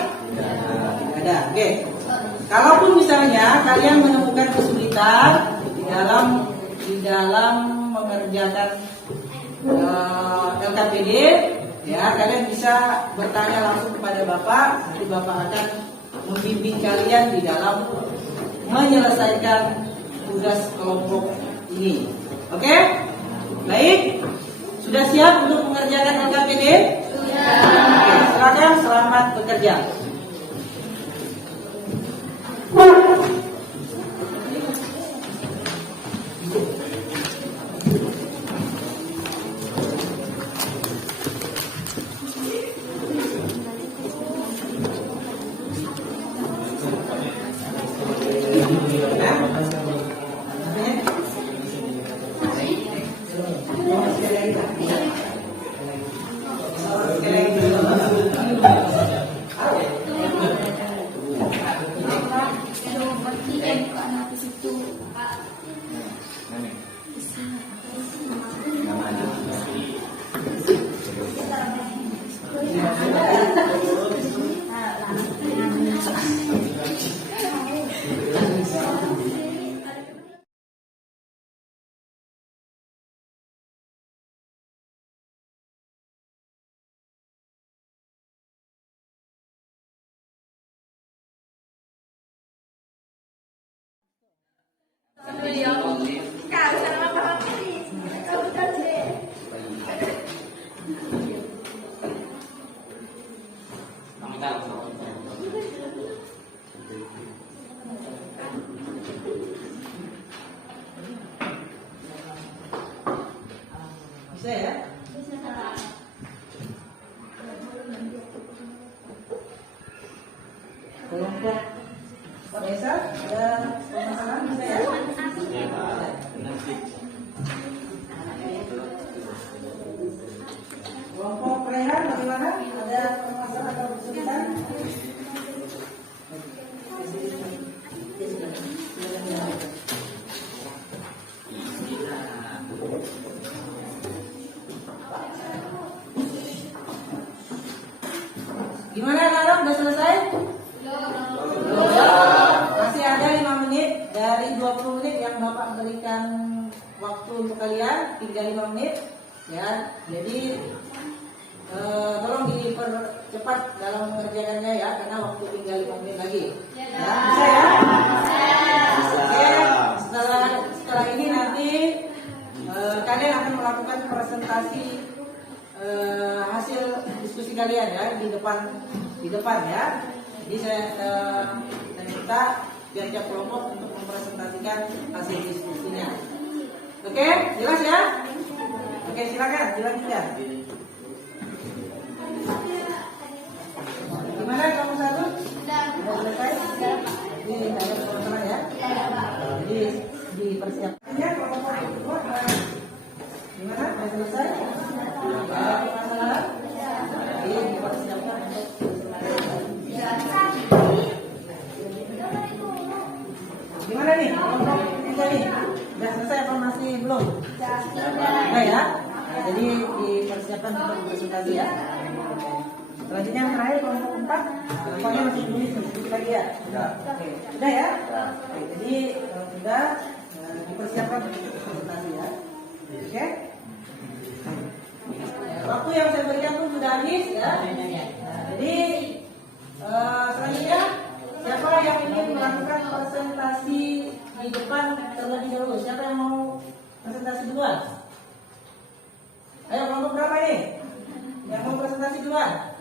Ada. Oke. Kalaupun misalnya kalian menemukan kesulitan di dalam mengerjakan LKPD ya, kalian bisa bertanya langsung kepada Bapak. Nanti Bapak akan membimbing kalian di dalam menyelesaikan tugas kelompok ini. Oke? Baik. Sudah siap untuk mengerjakan LKPD? Sudah. Oke, silakan, selamat bekerja. Bisa ya? Kelompok Pak Esa ada permasalahan bisa ya? Kelompok Rehan bagaimana? Ada permasalahan atau kesulitan? Gimana anak-anak? Udah selesai? Belum. Masih ada 5 menit. dari 20 menit yang Bapak berikan waktu untuk kalian tinggal 5 menit ya. Jadi tolong dipercepat dalam mengerjakannya ya, karena waktu tinggal 5 menit lagi. Ya, bisa ya? Oke, setelah ini nanti kalian akan melakukan presentasi hasil diskusi kalian ya di depan ya. Jadi saya minta tiap kelompok untuk mempresentasikan hasil diskusinya. Oke, jelas ya? Oke, silakan dilanjutkan. Gimana kamu satu? Sudah selesai? Jadi tidak ada masalah ya? Jadi dipersiapkannya kelompok kedua. Gimana? Sudah selesai? Ada masalah? Jadi dipersiapkan untuk gimana nih? Kelompok ketiga nih? Sudah selesai atau masih belum? Sudah ya? Jadi dipersiapkan untuk presentasi ya. Selanjutnya yang terakhir kelompok 4, kelompoknya masih tulis sedikit lagi ya. Oke, sudah ya. Oke, jadi kalau sudah dipersiapkan untuk presentasi ya. Oke. Waktu yang saya berikan pun sudah habis ya. Jadi selanjutnya siapa yang ingin melakukan presentasi di depan terlebih dahulu? Siapa yang mau presentasi duluan? Ayo kelompok berapa ini? Yang mau presentasi duluan?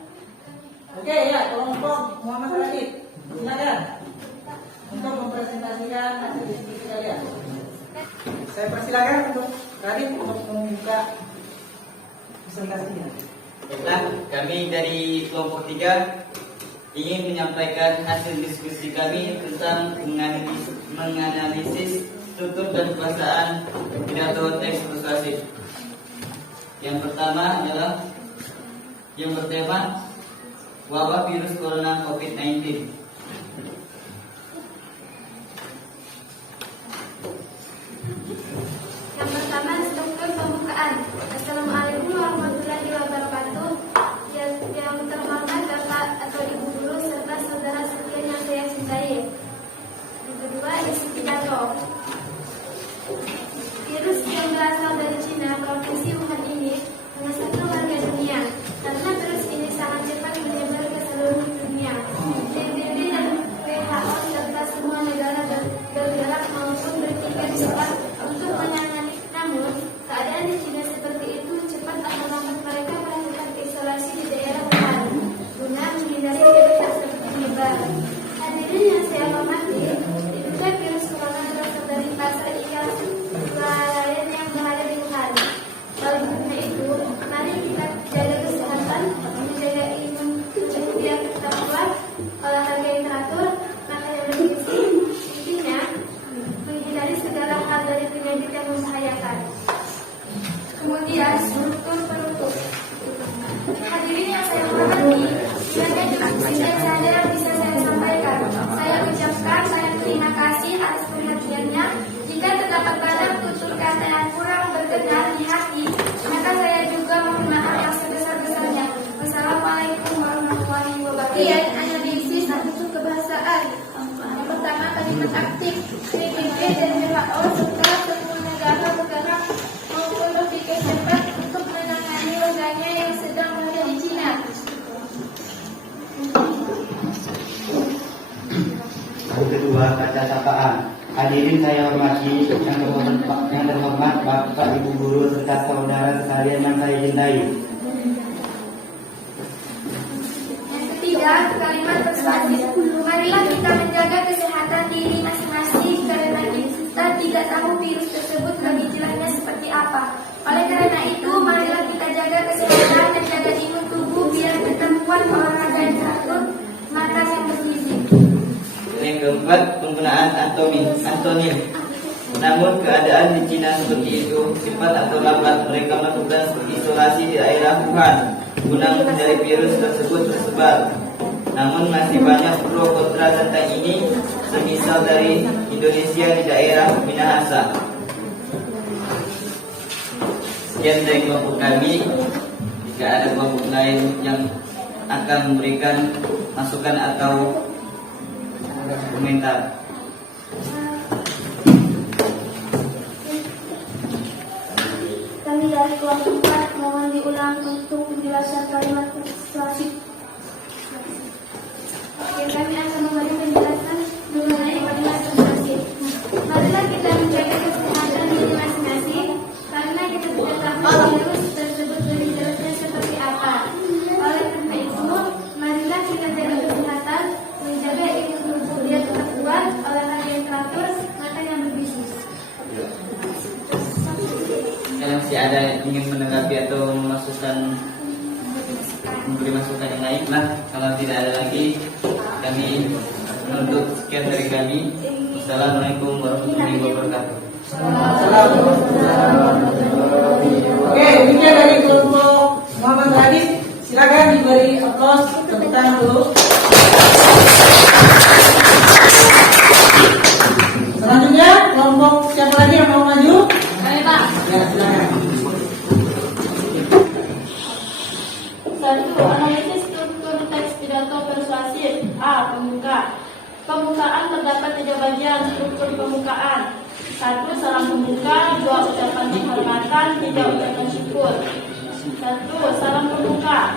Oke ya, kelompok Muhammad Radit, silakan untuk mempresentasikan hasil diskusi kalian. Saya persilakan untuk Radit untuk membuka presentasinya. Baiklah, kami dari kelompok 3 ingin menyampaikan hasil diskusi kami tentang menganalisis struktur dan perasaan pidato teks persuasif. Yang pertama adalah yang bertema wabah virus corona COVID-19. Yang pertama, struktur pembukaan. Assalamualaikum warahmatullahi wabarakatuh. Yang terhormat Bapak atau Ibu Guru serta saudara sekalian yang saya cintai. Yang kedua, isi pidato. Virus yang berasal dari Cina, provinsi Wuhan ini mengesahkan warga dunia karena virus ini sangat cepat menyebar ke seluruh dunia. PBB dan WHO serta semua negara bergerak maupun berpikir cepat untuk menangani. Namun, keadaan di Cina seperti itu cepat atau lambat mereka melakukan isolasi di daerah Wuhan guna menghindari virus tersebut menyebar. Hadirin yang saya hormati, diduga virus corona berasal dari pasar ikan swalayan yang berada di Wuhan. Oleh karena itu, mari kita jaga kesehatan, menjaga imun tubuh biar tetap kuat, olahraga yang teratur, makan yang bergizi, intinya menghindari segala hal dari penyakit yang membahayakan. Kemudian, struktur penutup. Hadirin yang saya hormati, kiranya cukup sekian saja yang bisa saya sampaikan. Saya ucapkan banyak terima kasih atas perhatiannya. Jika terdapat banyak tutur kata yang kurang berkenan di hati, maka saya juga mohon maaf yang sebesar-besarnya. Wassalamualaikum warahmatullahi wabarakatuh. Kemudian analisis atau kebahasaan. Yang pertama, kalimat aktif. PBB dan WHO serta semua negara bergerak maupun berpikir cepat untuk menangani warganya yang sedang berada di Cina. Yang kedua, kata sapaan. Hadirin saya hormati, yang terhormat Bapak Ibu Guru serta saudara sekalian yang saya cintai. Yang ketiga, kalimat persuasif. Marilah kita menjaga kesehatan diri masing-masing karena kita tidak tahu virus tersebut lebih jelasnya seperti apa. Oleh karena itu, marilah kita jaga kesehatan dan jaga imun tubuh biar tetap kuat, olahraga yang teratur, makan yang bergizi. Yang keempat, penggunaan antonim. Namun keadaan di Cina seperti itu, cepat atau lambat mereka melakukan isolasi di daerah Wuhan guna menghindari virus tersebut tersebar. Namun masih banyak pro kontra tentang ini, semisal dari Indonesia di daerah Minahasa. Sekian dari kelompok kami. Jika ada kelompok lain yang akan memberikan masukan atau komentar. dari kelompok 4 mohon diulang untuk penjelasan kalimat persuasif. Oke, kami akan memberi penjelasan mengenai kalimat persuasif. Marilah kita menjaga kesehatan diri masing-masing karena kita tidak tahu virus tersebut lebih jelasnya seperti apa. Oleh karena itu, marilah kita jaga kesehatan, menjaga imun tubuh biar tetap kuat, olahraga yang teratur, makan yang berbisnis. Kalau masih ada yang ingin menanggapi atau memberi masukan yang lain, nah kalau tidak ada lagi, kami menutup sekian dari kami. Assalamualaikum warahmatullahi wabarakatuh. Oke, demikian dari kelompok Muhammad Radit. Silakan diberi aplaus, tepuk tangan dulu. Selanjutnya kelompok siapa lagi yang mau maju? Baik, Pak. Ya, silakan. Satu, analisis struktur teks pidato persuasif. A. Pembuka. Pembukaan terdapat 3 bagian struktur pembukaan. 1. Salam pembuka. 2. Ucapan penghormatan. 3. Ucapan syukur. 1. Salam pembuka.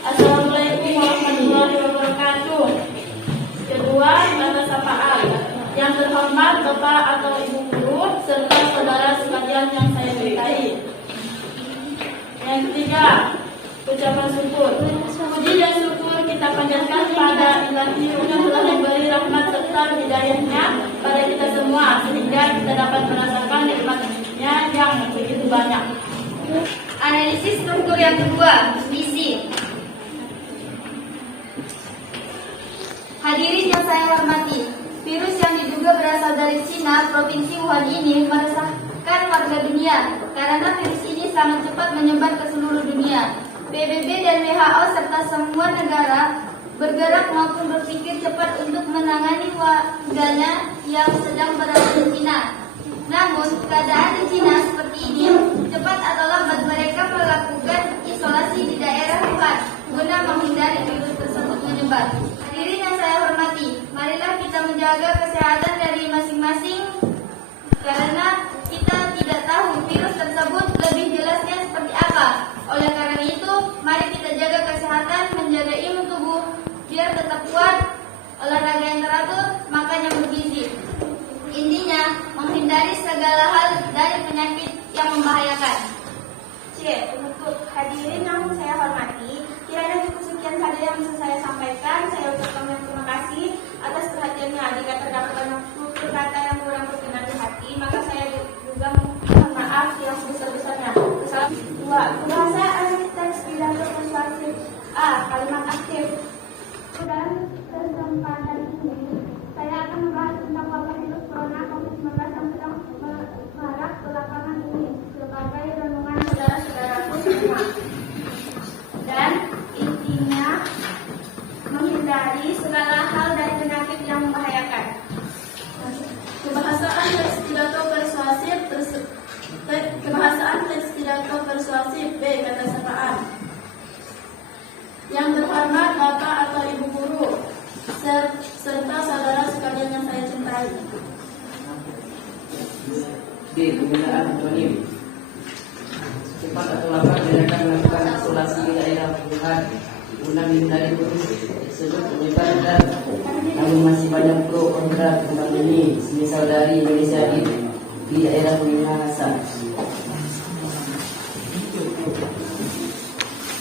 Assalamualaikum warahmatullahi wabarakatuh. Kedua, kata sapaan. Yang terhormat Bapak atau Ibu Guru serta saudara sekalian yang saya cintai. Yang ketiga, ucapan syukur. Puji dan syukur kita panjatkan pada Ilahi yang telah memberi rahmat serta hidayahnya pada kita semua sehingga kita dapat merasakan nikmatnya yang begitu banyak. Analisis struktur yang kedua, misi. Hadirin yang saya hormati, virus yang diduga berasal dari Cina, Provinsi Wuhan ini meresahkan warga dunia karena virus ini sangat cepat menyebar ke seluruh dunia. PBB dan WHO serta semua negara bergerak maupun berpikir cepat untuk menangani warganya yang sedang berada di Cina. Namun, keadaan di Cina seperti ini, cepat atau lambat mereka melakukan isolasi di daerah Wuhan guna menghindari virus tersebut menyebar. Hadirin yang saya hormati, marilah kita menjaga kesehatan dari masing-masing karena kita tidak tahu virus tersebut lebih jelasnya seperti apa. Oleh karena itu, mari kita jaga kesehatan, menjaga imun tubuh biar tetap kuat, olahraga yang teratur, makan yang bergizi. Intinya, menghindari segala hal dari penyakit yang membahayakan. C. Untuk hadirin yang saya hormati, kiranya cukup sekian saja yang bisa saya sampaikan. Saya ucapkan terima kasih atas perhatiannya. Jika terdapat banyak tutur kata yang kurang berkenan di hati, maka saya juga mohon maaf yang sebesar-besarnya. Bahasa teks pidato persuasif. A. Kalimat aktif. Dan kesempatan ini saya akan membahas tentang wabah virus corona COVID-19 yang sedang marak belakangan ini sebagai renungan saudara-saudaraku semua. Dan intinya menghindari segala hal dari penyakit yang membahayakan. Kebahasaan teks pidato persuasif B. Kata sapaan. Yang terhormat Bapak atau Ibu Guru serta saudara sekalian yang saya cintai. D. Penggunaan antonim. Cepat atau lambat mereka melakukan isolasi di daerah Wuhan guna menghindari virus tersebut menyebar dan namun masih banyak pro kontra tentang ini, semisal dari Indonesia di daerah Minahasa.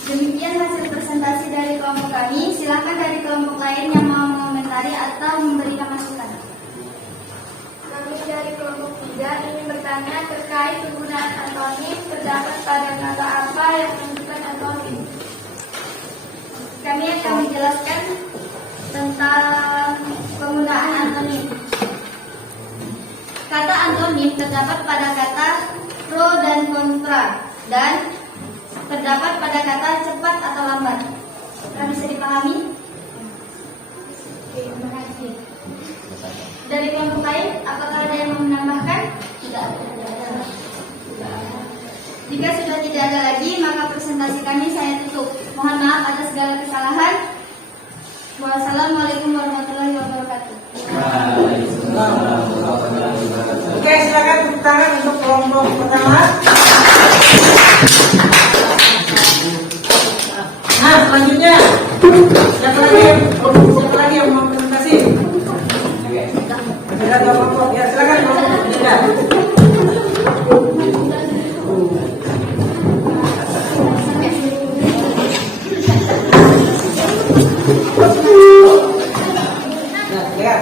Demikian hasil presentasi dari kelompok kami. Silakan dari kelompok lain yang mau mengomentari atau memberikan masukan. Kami dari kelompok 3 ingin bertanya terkait penggunaan antonim. Terdapat pada kata apa yang menunjukkan antonim? Kami akan menjelaskan tentang penggunaan antonim. Kata antonim terdapat pada kata pro dan kontra dan terdapat pada kata cepat atau lambat. Bisa dipahami? Oke, terima kasih. Dari kelompok lain, apakah ada yang mau menambahkan? Tidak ada. Jika sudah tidak ada lagi, maka presentasi kami saya tutup. Mohon maaf atas segala kesalahan. Wassalamualaikum warahmatullahi wabarakatuh. Oke, silakan tepuk tangan untuk kelompok pertama. Nah, selanjutnya siapa lagi yang mau presentasi? Ada kelompok, ya silakan kelompok Dinda. Nah, lihat.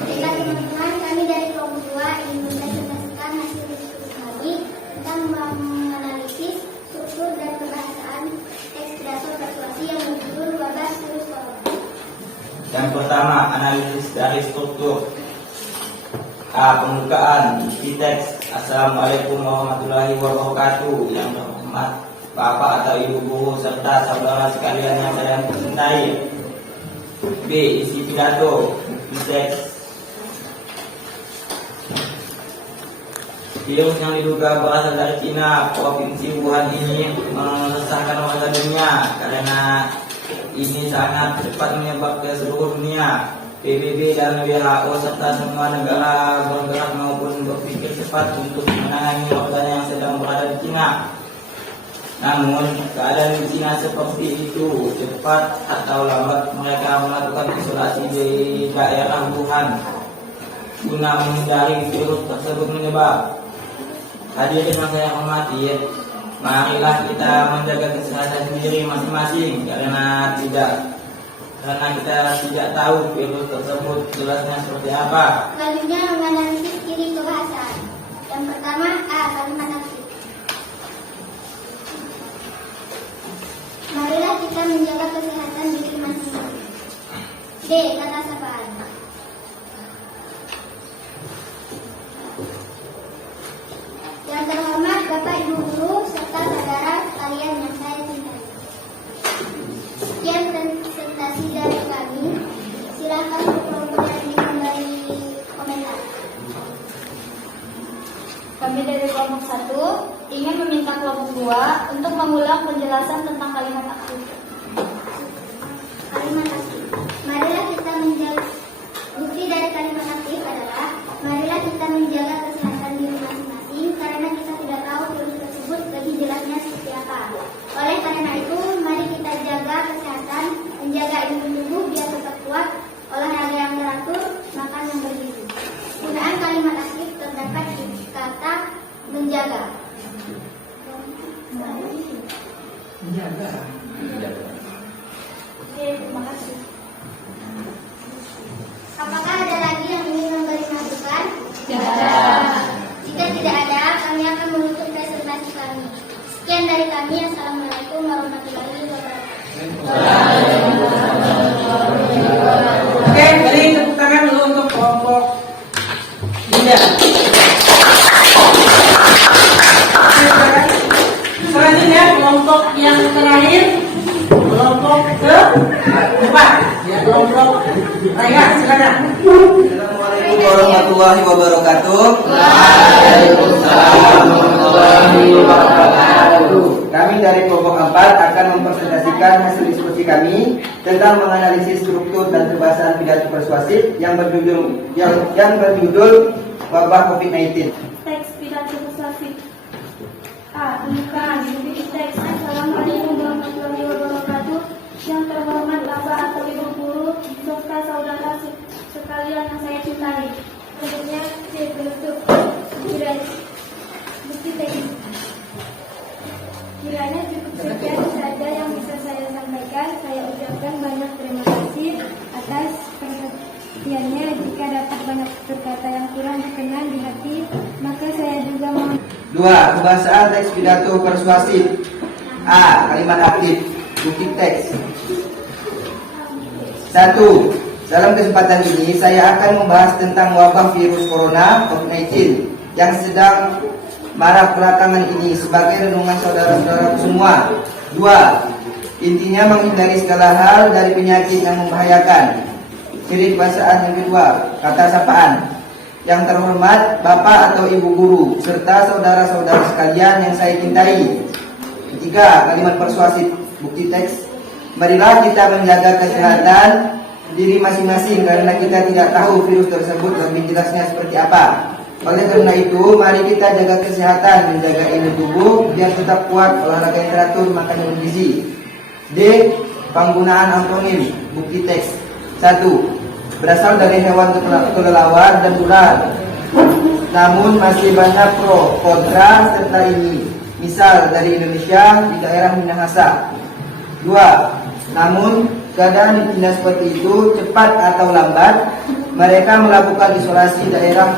Baiklah teman-teman, kami dari kelompok 2 ingin mempresentasikan hasil diskusi kami tentang menganalisis struktur dan pembahasan teks pidato persuasi yang berjudul wabah virus corona. Yang pertama, analisis dari struktur. A. Pembukaan isi teks. Assalamualaikum warahmatullahi wabarakatuh. Yang terhormat Bapak atau Ibu guru serta saudara sekalian yang saya cintai. B. Isi pidato. Isi teks. Virus yang diduga berasal dari Cina, provinsi Wuhan ini meresahkan warga dunia karena ini sangat cepat menyebar ke seluruh dunia. PBB dan WHO serta semua negara bergerak maupun berpikir cepat untuk menangani warga yang sedang berada di Cina. Namun keadaan di Cina seperti itu, cepat atau lambat mereka melakukan isolasi di daerah Wuhan guna menghindari virus tersebut menyebar. Hadirin yang saya hormati, marilah kita menjaga kesehatan diri masing-masing karena kita tidak tahu virus tersebut jelasnya seperti apa. Selanjutnya menganalisis ciri kebahasaan. Yang pertama, A. Kalimat aktif. Marilah kita menjaga kesehatan diri masing-masing. B. Kata sapaan. Yang terhormat Bapak Ibu guru serta saudara sekalian yang saya cintai. Sekian presentasi dari kami. Silakan kelompok yang ingin memberi komentar. Kami dari kelompok 1 ingin meminta kelompok 2 untuk mengulang penjelasan tentang kalimat aktif. Kalimat aktif. Marilah kita menjaga. Bukti dari kalimat aktif adalah marilah kita menjaga kesehatan diri masing-masing karena kita tidak tahu virus tersebut lebih jelasnya seperti apa. Oleh karena itu, mari kita jaga kesehatan, menjaga imun tubuh biar tetap kuat, olahraga yang teratur, makan yang bergizi. Penggunaan kalimat aktif terdapat di kata menjaga. Oke, terima kasih. Apakah ada lagi yang ingin memberi masukan? Jika tidak ada, kami akan menutup presentasi kami. Sekian dari kami. Assalamualaikum warahmatullahi wabarakatuh. Oke, beri tepuk tangan dulu untuk kelompok Dinda. Selanjutnya kelompok yang terakhir, kelompok keempat, ya kelompok Raya, silakan. Assalamualaikum warahmatullahi wabarakatuh. Waalaikumsalam warahmatullahi wabarakatuh. Kami dari kelompok 4 akan mempresentasikan hasil diskusi kami tentang menganalisis struktur dan pembahasan pidato persuasif yang berjudul wabah COVID-19. Teks pidato persuasif. A. Pembukaan. Bukti teks. Assalamualaikum warahmatullahi wabarakatuh. Yang terhormat Bapak atau Ibu guru serta saudara sekalian yang saya cintai. Selanjutnya C. Penutup. Bukti teks. Kiranya cukup sekian saja yang bisa saya sampaikan. Saya ucapkan banyak terima kasih atas perhatiannya. Jika dapat banyak berkata yang kurang berkenan di hati, maka saya juga mohon. 2. Pembahasan teks pidato persuasif. A. Kalimat aktif. Bukti teks. 1. Dalam kesempatan ini saya akan membahas tentang wabah virus corona COVID-19 yang sedang marak belakangan ini sebagai renungan saudara-saudara semua. 2. Intinya menghindari segala hal dari penyakit yang membahayakan. Ciri kebahasaan yang kedua, kata sapaan. Yang terhormat Bapak atau Ibu guru serta saudara-saudara sekalian yang saya cintai. 3. Kalimat persuasif. Bukti teks. Marilah kita menjaga kesehatan diri masing-masing karena kita tidak tahu virus tersebut lebih jelasnya seperti apa. Oleh karena itu, mari kita jaga kesehatan, menjaga imun tubuh biar tetap kuat, olahraga yang teratur, makan yang bergizi. D. Penggunaan antonim. Bukti teks. 1. Berasal dari hewan kelelawar dan ular. Namun masih banyak pro, kontra, serta ini. Misal dari Indonesia di daerah Minahasa. 2. Namun keadaan di China seperti itu, cepat atau lambat, mereka melakukan isolasi daerah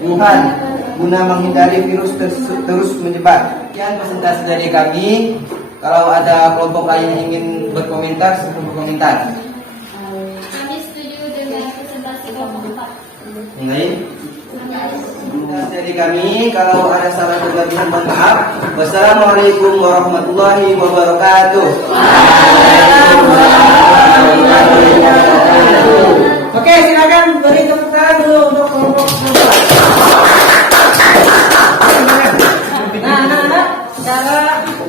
Wuhan guna menghindari virus terus menyebar. Sekian presentasi dari kami. Kalau ada kelompok lain yang ingin berkomentar, silahkan berkomentar. Kami setuju dengan presentasi kelompok 4. Yang lain? Dari kami, kalau ada salah dan kelebihan mohon maaf. Wassalamualaikum warahmatullahi wabarakatuh. Oke, silakan beri tepuk tangan dulu untuk kelompok kedua. Nah, anak-anak, secara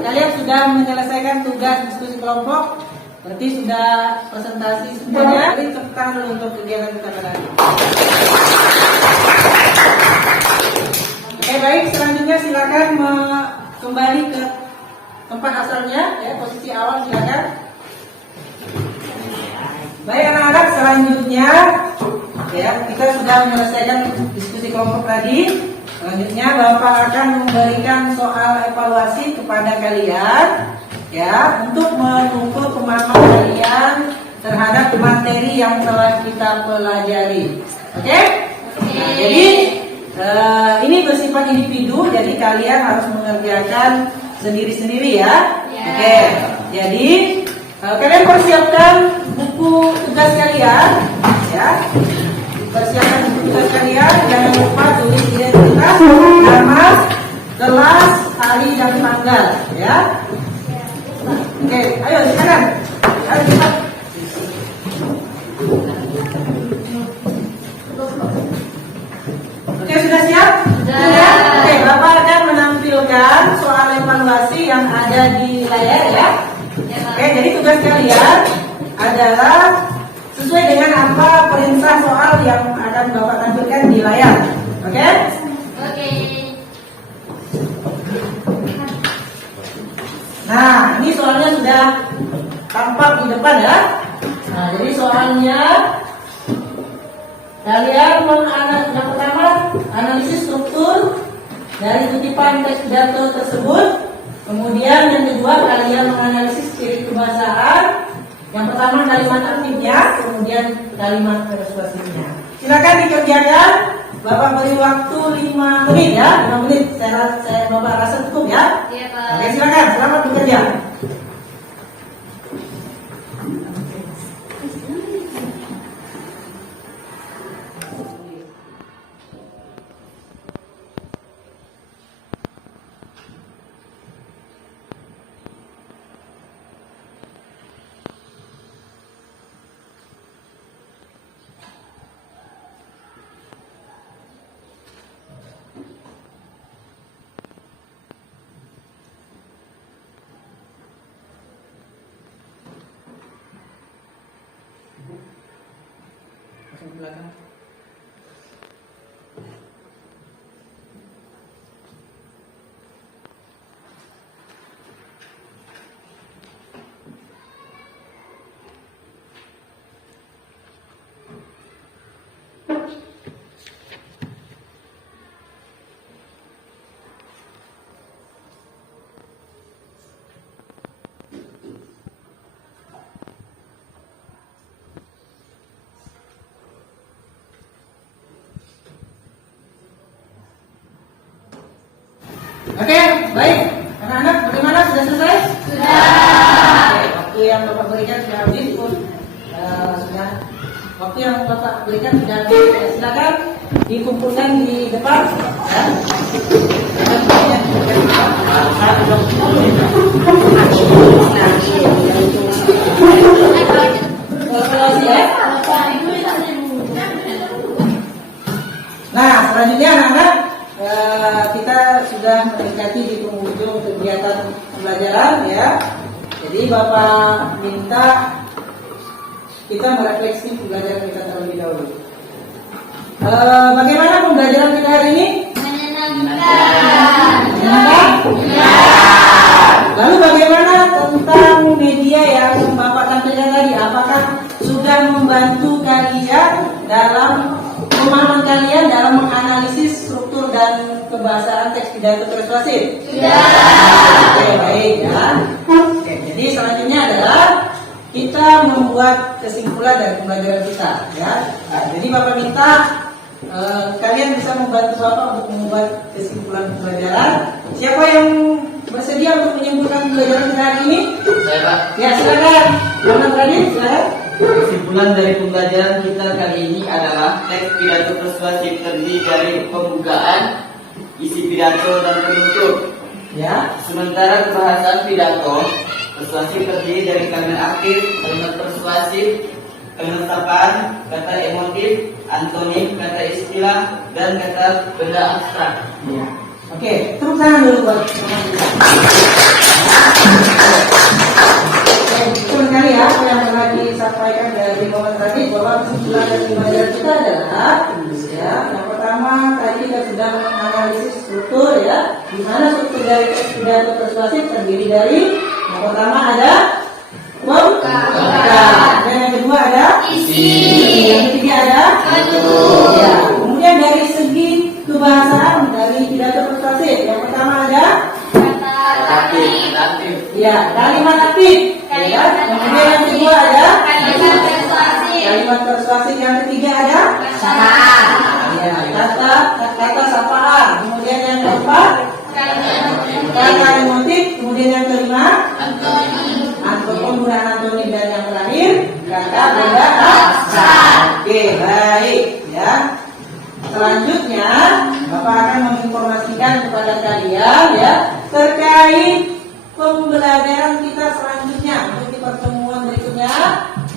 kalian sudah menyelesaikan tugas diskusi kelompok, berarti sudah presentasi semuanya. Beri tepuk tangan dulu untuk kegiatan kita pada hari ini. Oke, baik, selanjutnya silakan kembali ke tempat asalnya, ya, posisi awal silakan. Baik anak-anak, selanjutnya ya kita sudah menyelesaikan diskusi kelompok tadi. Selanjutnya Bapak akan memberikan soal evaluasi kepada kalian ya untuk mengukur pemahaman kalian terhadap materi yang telah kita pelajari. Oke? Nah, jadi ini bersifat individu, jadi kalian harus mengerjakan sendiri-sendiri ya. Oke. Jadi kalian persiapkan buku tugas kalian, ya. Persiapkan buku tugas kalian. Jangan lupa tulis identitas, nama, kelas, hari dan tanggal, ya. Oke, ayo silakan. Ayo cepat. Oke, sudah siap? Sudah. Oke, Bapak akan menampilkan soal evaluasi yang ada di layar ya. Oke, jadi tugas kalian adalah sesuai dengan apa perintah soal yang akan Bapak tampilkan di layar. Oke? Oke. Nah, ini soalnya sudah tampak di depan ya. Nah, jadi soalnya kalian yang pertama analisis struktur dari kutipan teks pidato tersebut. Kemudian yang kedua kalian menganalisis ciri kebahasaan. Yang pertama kalimat aktifnya, kemudian kalimat persuasifnya. Silakan dikerjakan. Bapak beri waktu 5 menit ya, 5 menit. Saya Bapak rasa cukup ya. Iya, Pak. Oke, silakan. Selamat bekerja. Belakang. Oke, baik. Anak-anak, bagaimana? Sudah selesai? Sudah. Oke, waktu yang Bapak berikan sudah habis pun sudah. Waktu yang Bapak berikan sudah habis. Silakan dikumpulkan di depan. Ya. Nah, selanjutnya anak-anak, kita sudah mendekati di penghujung kegiatan pembelajaran ya. Jadi Bapak minta kita merefleksi pembelajaran kita terlebih dahulu. Bagaimana pembelajaran kita hari ini? Menyenangkan. Menyenangkan? Ya. Lalu bagaimana tentang dalam pemahaman kalian dalam menganalisis struktur dan kebahasaan teks pidato persuasif? Sudah. Oke, baik ya. Oke, jadi selanjutnya adalah kita membuat kesimpulan dari pembelajaran kita ya. Nah, jadi Bapak minta kalian bisa membantu Bapak untuk membuat kesimpulan pembelajaran. Siapa yang bersedia untuk menyimpulkan pembelajaran kita hari ini? Saya, Pak. Ya, silakan. Bapak Radit, silakan. Kesimpulan dari pembelajaran kita kali ini adalah teks pidato persuasif terdiri dari pembukaan, isi pidato dan penutup. Ya. Sementara kebahasaan pidato persuasif terdiri dari kalimat aktif, kalimat persuasif, kalimat sapaan, kata emotif, antonim, kata istilah, dan kata benda abstrak. Ya. Oke, tepuk tangan dulu buat teman kita. Betul sekali ya, apa yang telah disampaikan dari Bapak tadi, bahwa kesimpulan dari pembelajaran kita adalah ya, yang pertama tadi kita sudah menganalisis struktur ya, di mana struktur dari teks pidato persuasif terdiri dari yang pertama ada pembukaan, dan yang kedua ada isi, yang ketiga ada penutup. Ya, kemudian dari segi kebahasaan dari pidato persuasif, yang pertama ada Aktif. ya, kalimat aktif. Ya, kemudian yang kedua ada Kalimat persuasif. kalimat persuasif, yang ketiga ada Sapaan. ya, kata sapaan. Kemudian yang keempat kata emotif. Kemudian yang kelima penggunaan antonim, dan yang terakhir kata benda abstrak. Oke, baik ya. Selanjutnya Bapak akan menginformasikan kepada kalian ya terkait pembelajaran kita selanjutnya untuk di pertemuan berikutnya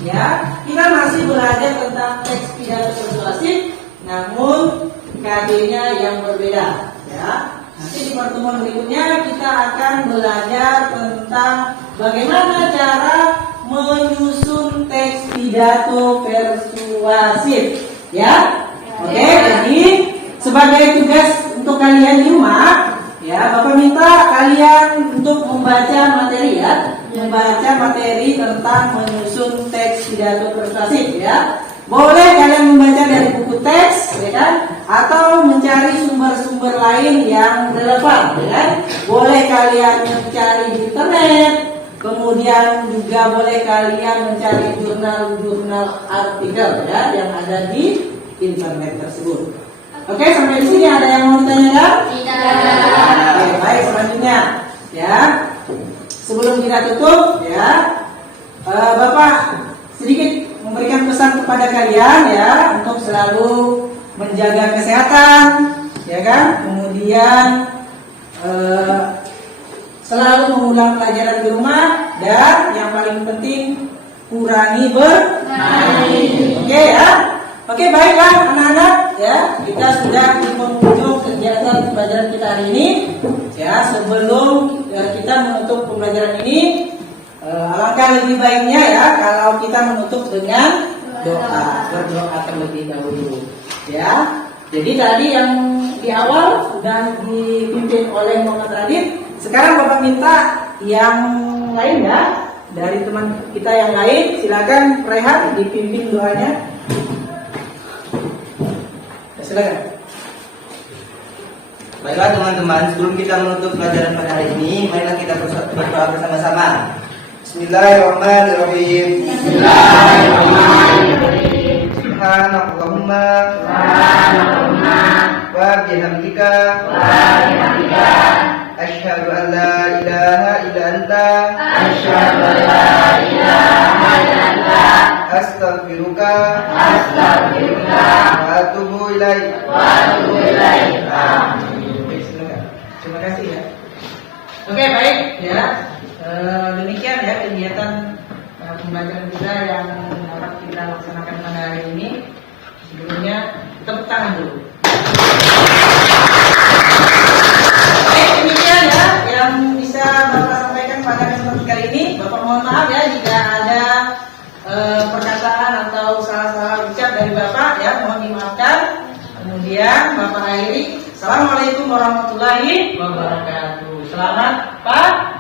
ya. Kita masih belajar tentang teks pidato persuasif, namun KD-nya yang berbeda ya. Nanti di pertemuan berikutnya kita akan belajar tentang bagaimana cara menyusun teks pidato persuasif ya. Oke, jadi sebagai tugas untuk kalian di rumah ya, Bapak minta kalian untuk membaca materi ya, membaca materi tentang menyusun teks pidato persuasif ya. Boleh kalian membaca dari buku teks ya kan, atau mencari sumber-sumber lain yang relevan ya kan. Boleh kalian mencari di internet, kemudian juga boleh kalian mencari jurnal-jurnal artikel ya yang ada di internet tersebut. Oke, sampai di sini ada yang mau ditanyakan? Tidak. Oke, baik, selanjutnya ya. Sebelum kita tutup ya, Bapak sedikit memberikan pesan kepada kalian ya untuk selalu menjaga kesehatan ya kan. Kemudian selalu mengulang pelajaran di rumah, dan yang paling penting kurangi bermain. Oke ya. Oke, baiklah anak-anak ya, kita sudah di penghujung kegiatan pembelajaran kita hari ini ya. Sebelum kita menutup pembelajaran ini, alangkah lebih baiknya ya kalau kita menutup dengan doa, berdoa terlebih dahulu ya. Jadi tadi yang di awal sudah dipimpin oleh Muhammad Radit. Sekarang Bapak minta yang lain ya, dari teman kita yang lain, silakan Rehan dipimpin doanya. Silakan. Baiklah teman-teman, sebelum kita menutup pelajaran pada hari ini, marilah kita berdoa bersama-sama. Bismillahirrahmanirrahim. Subhanallahumma wa bihamdika asyhadu an la ilaha illa anta astaghfiruka wa atubu ilaik. Terima kasih ya. Oke, baik ya. Demikian ya kegiatan pembelajaran kita yang dapat kita laksanakan pada hari ini. Sebelumnya tepuk tangan dulu. Baik, demikian ya yang bisa Bapak sampaikan pada kesempatan kali ini. Bapak mohon maaf ya jika ada perkataan atau salah-salah ucap dari Bapak ya, mohon dimaafkan. Kemudian Bapak akhiri. Assalamualaikum warahmatullahi wabarakatuh. Selamat pagi.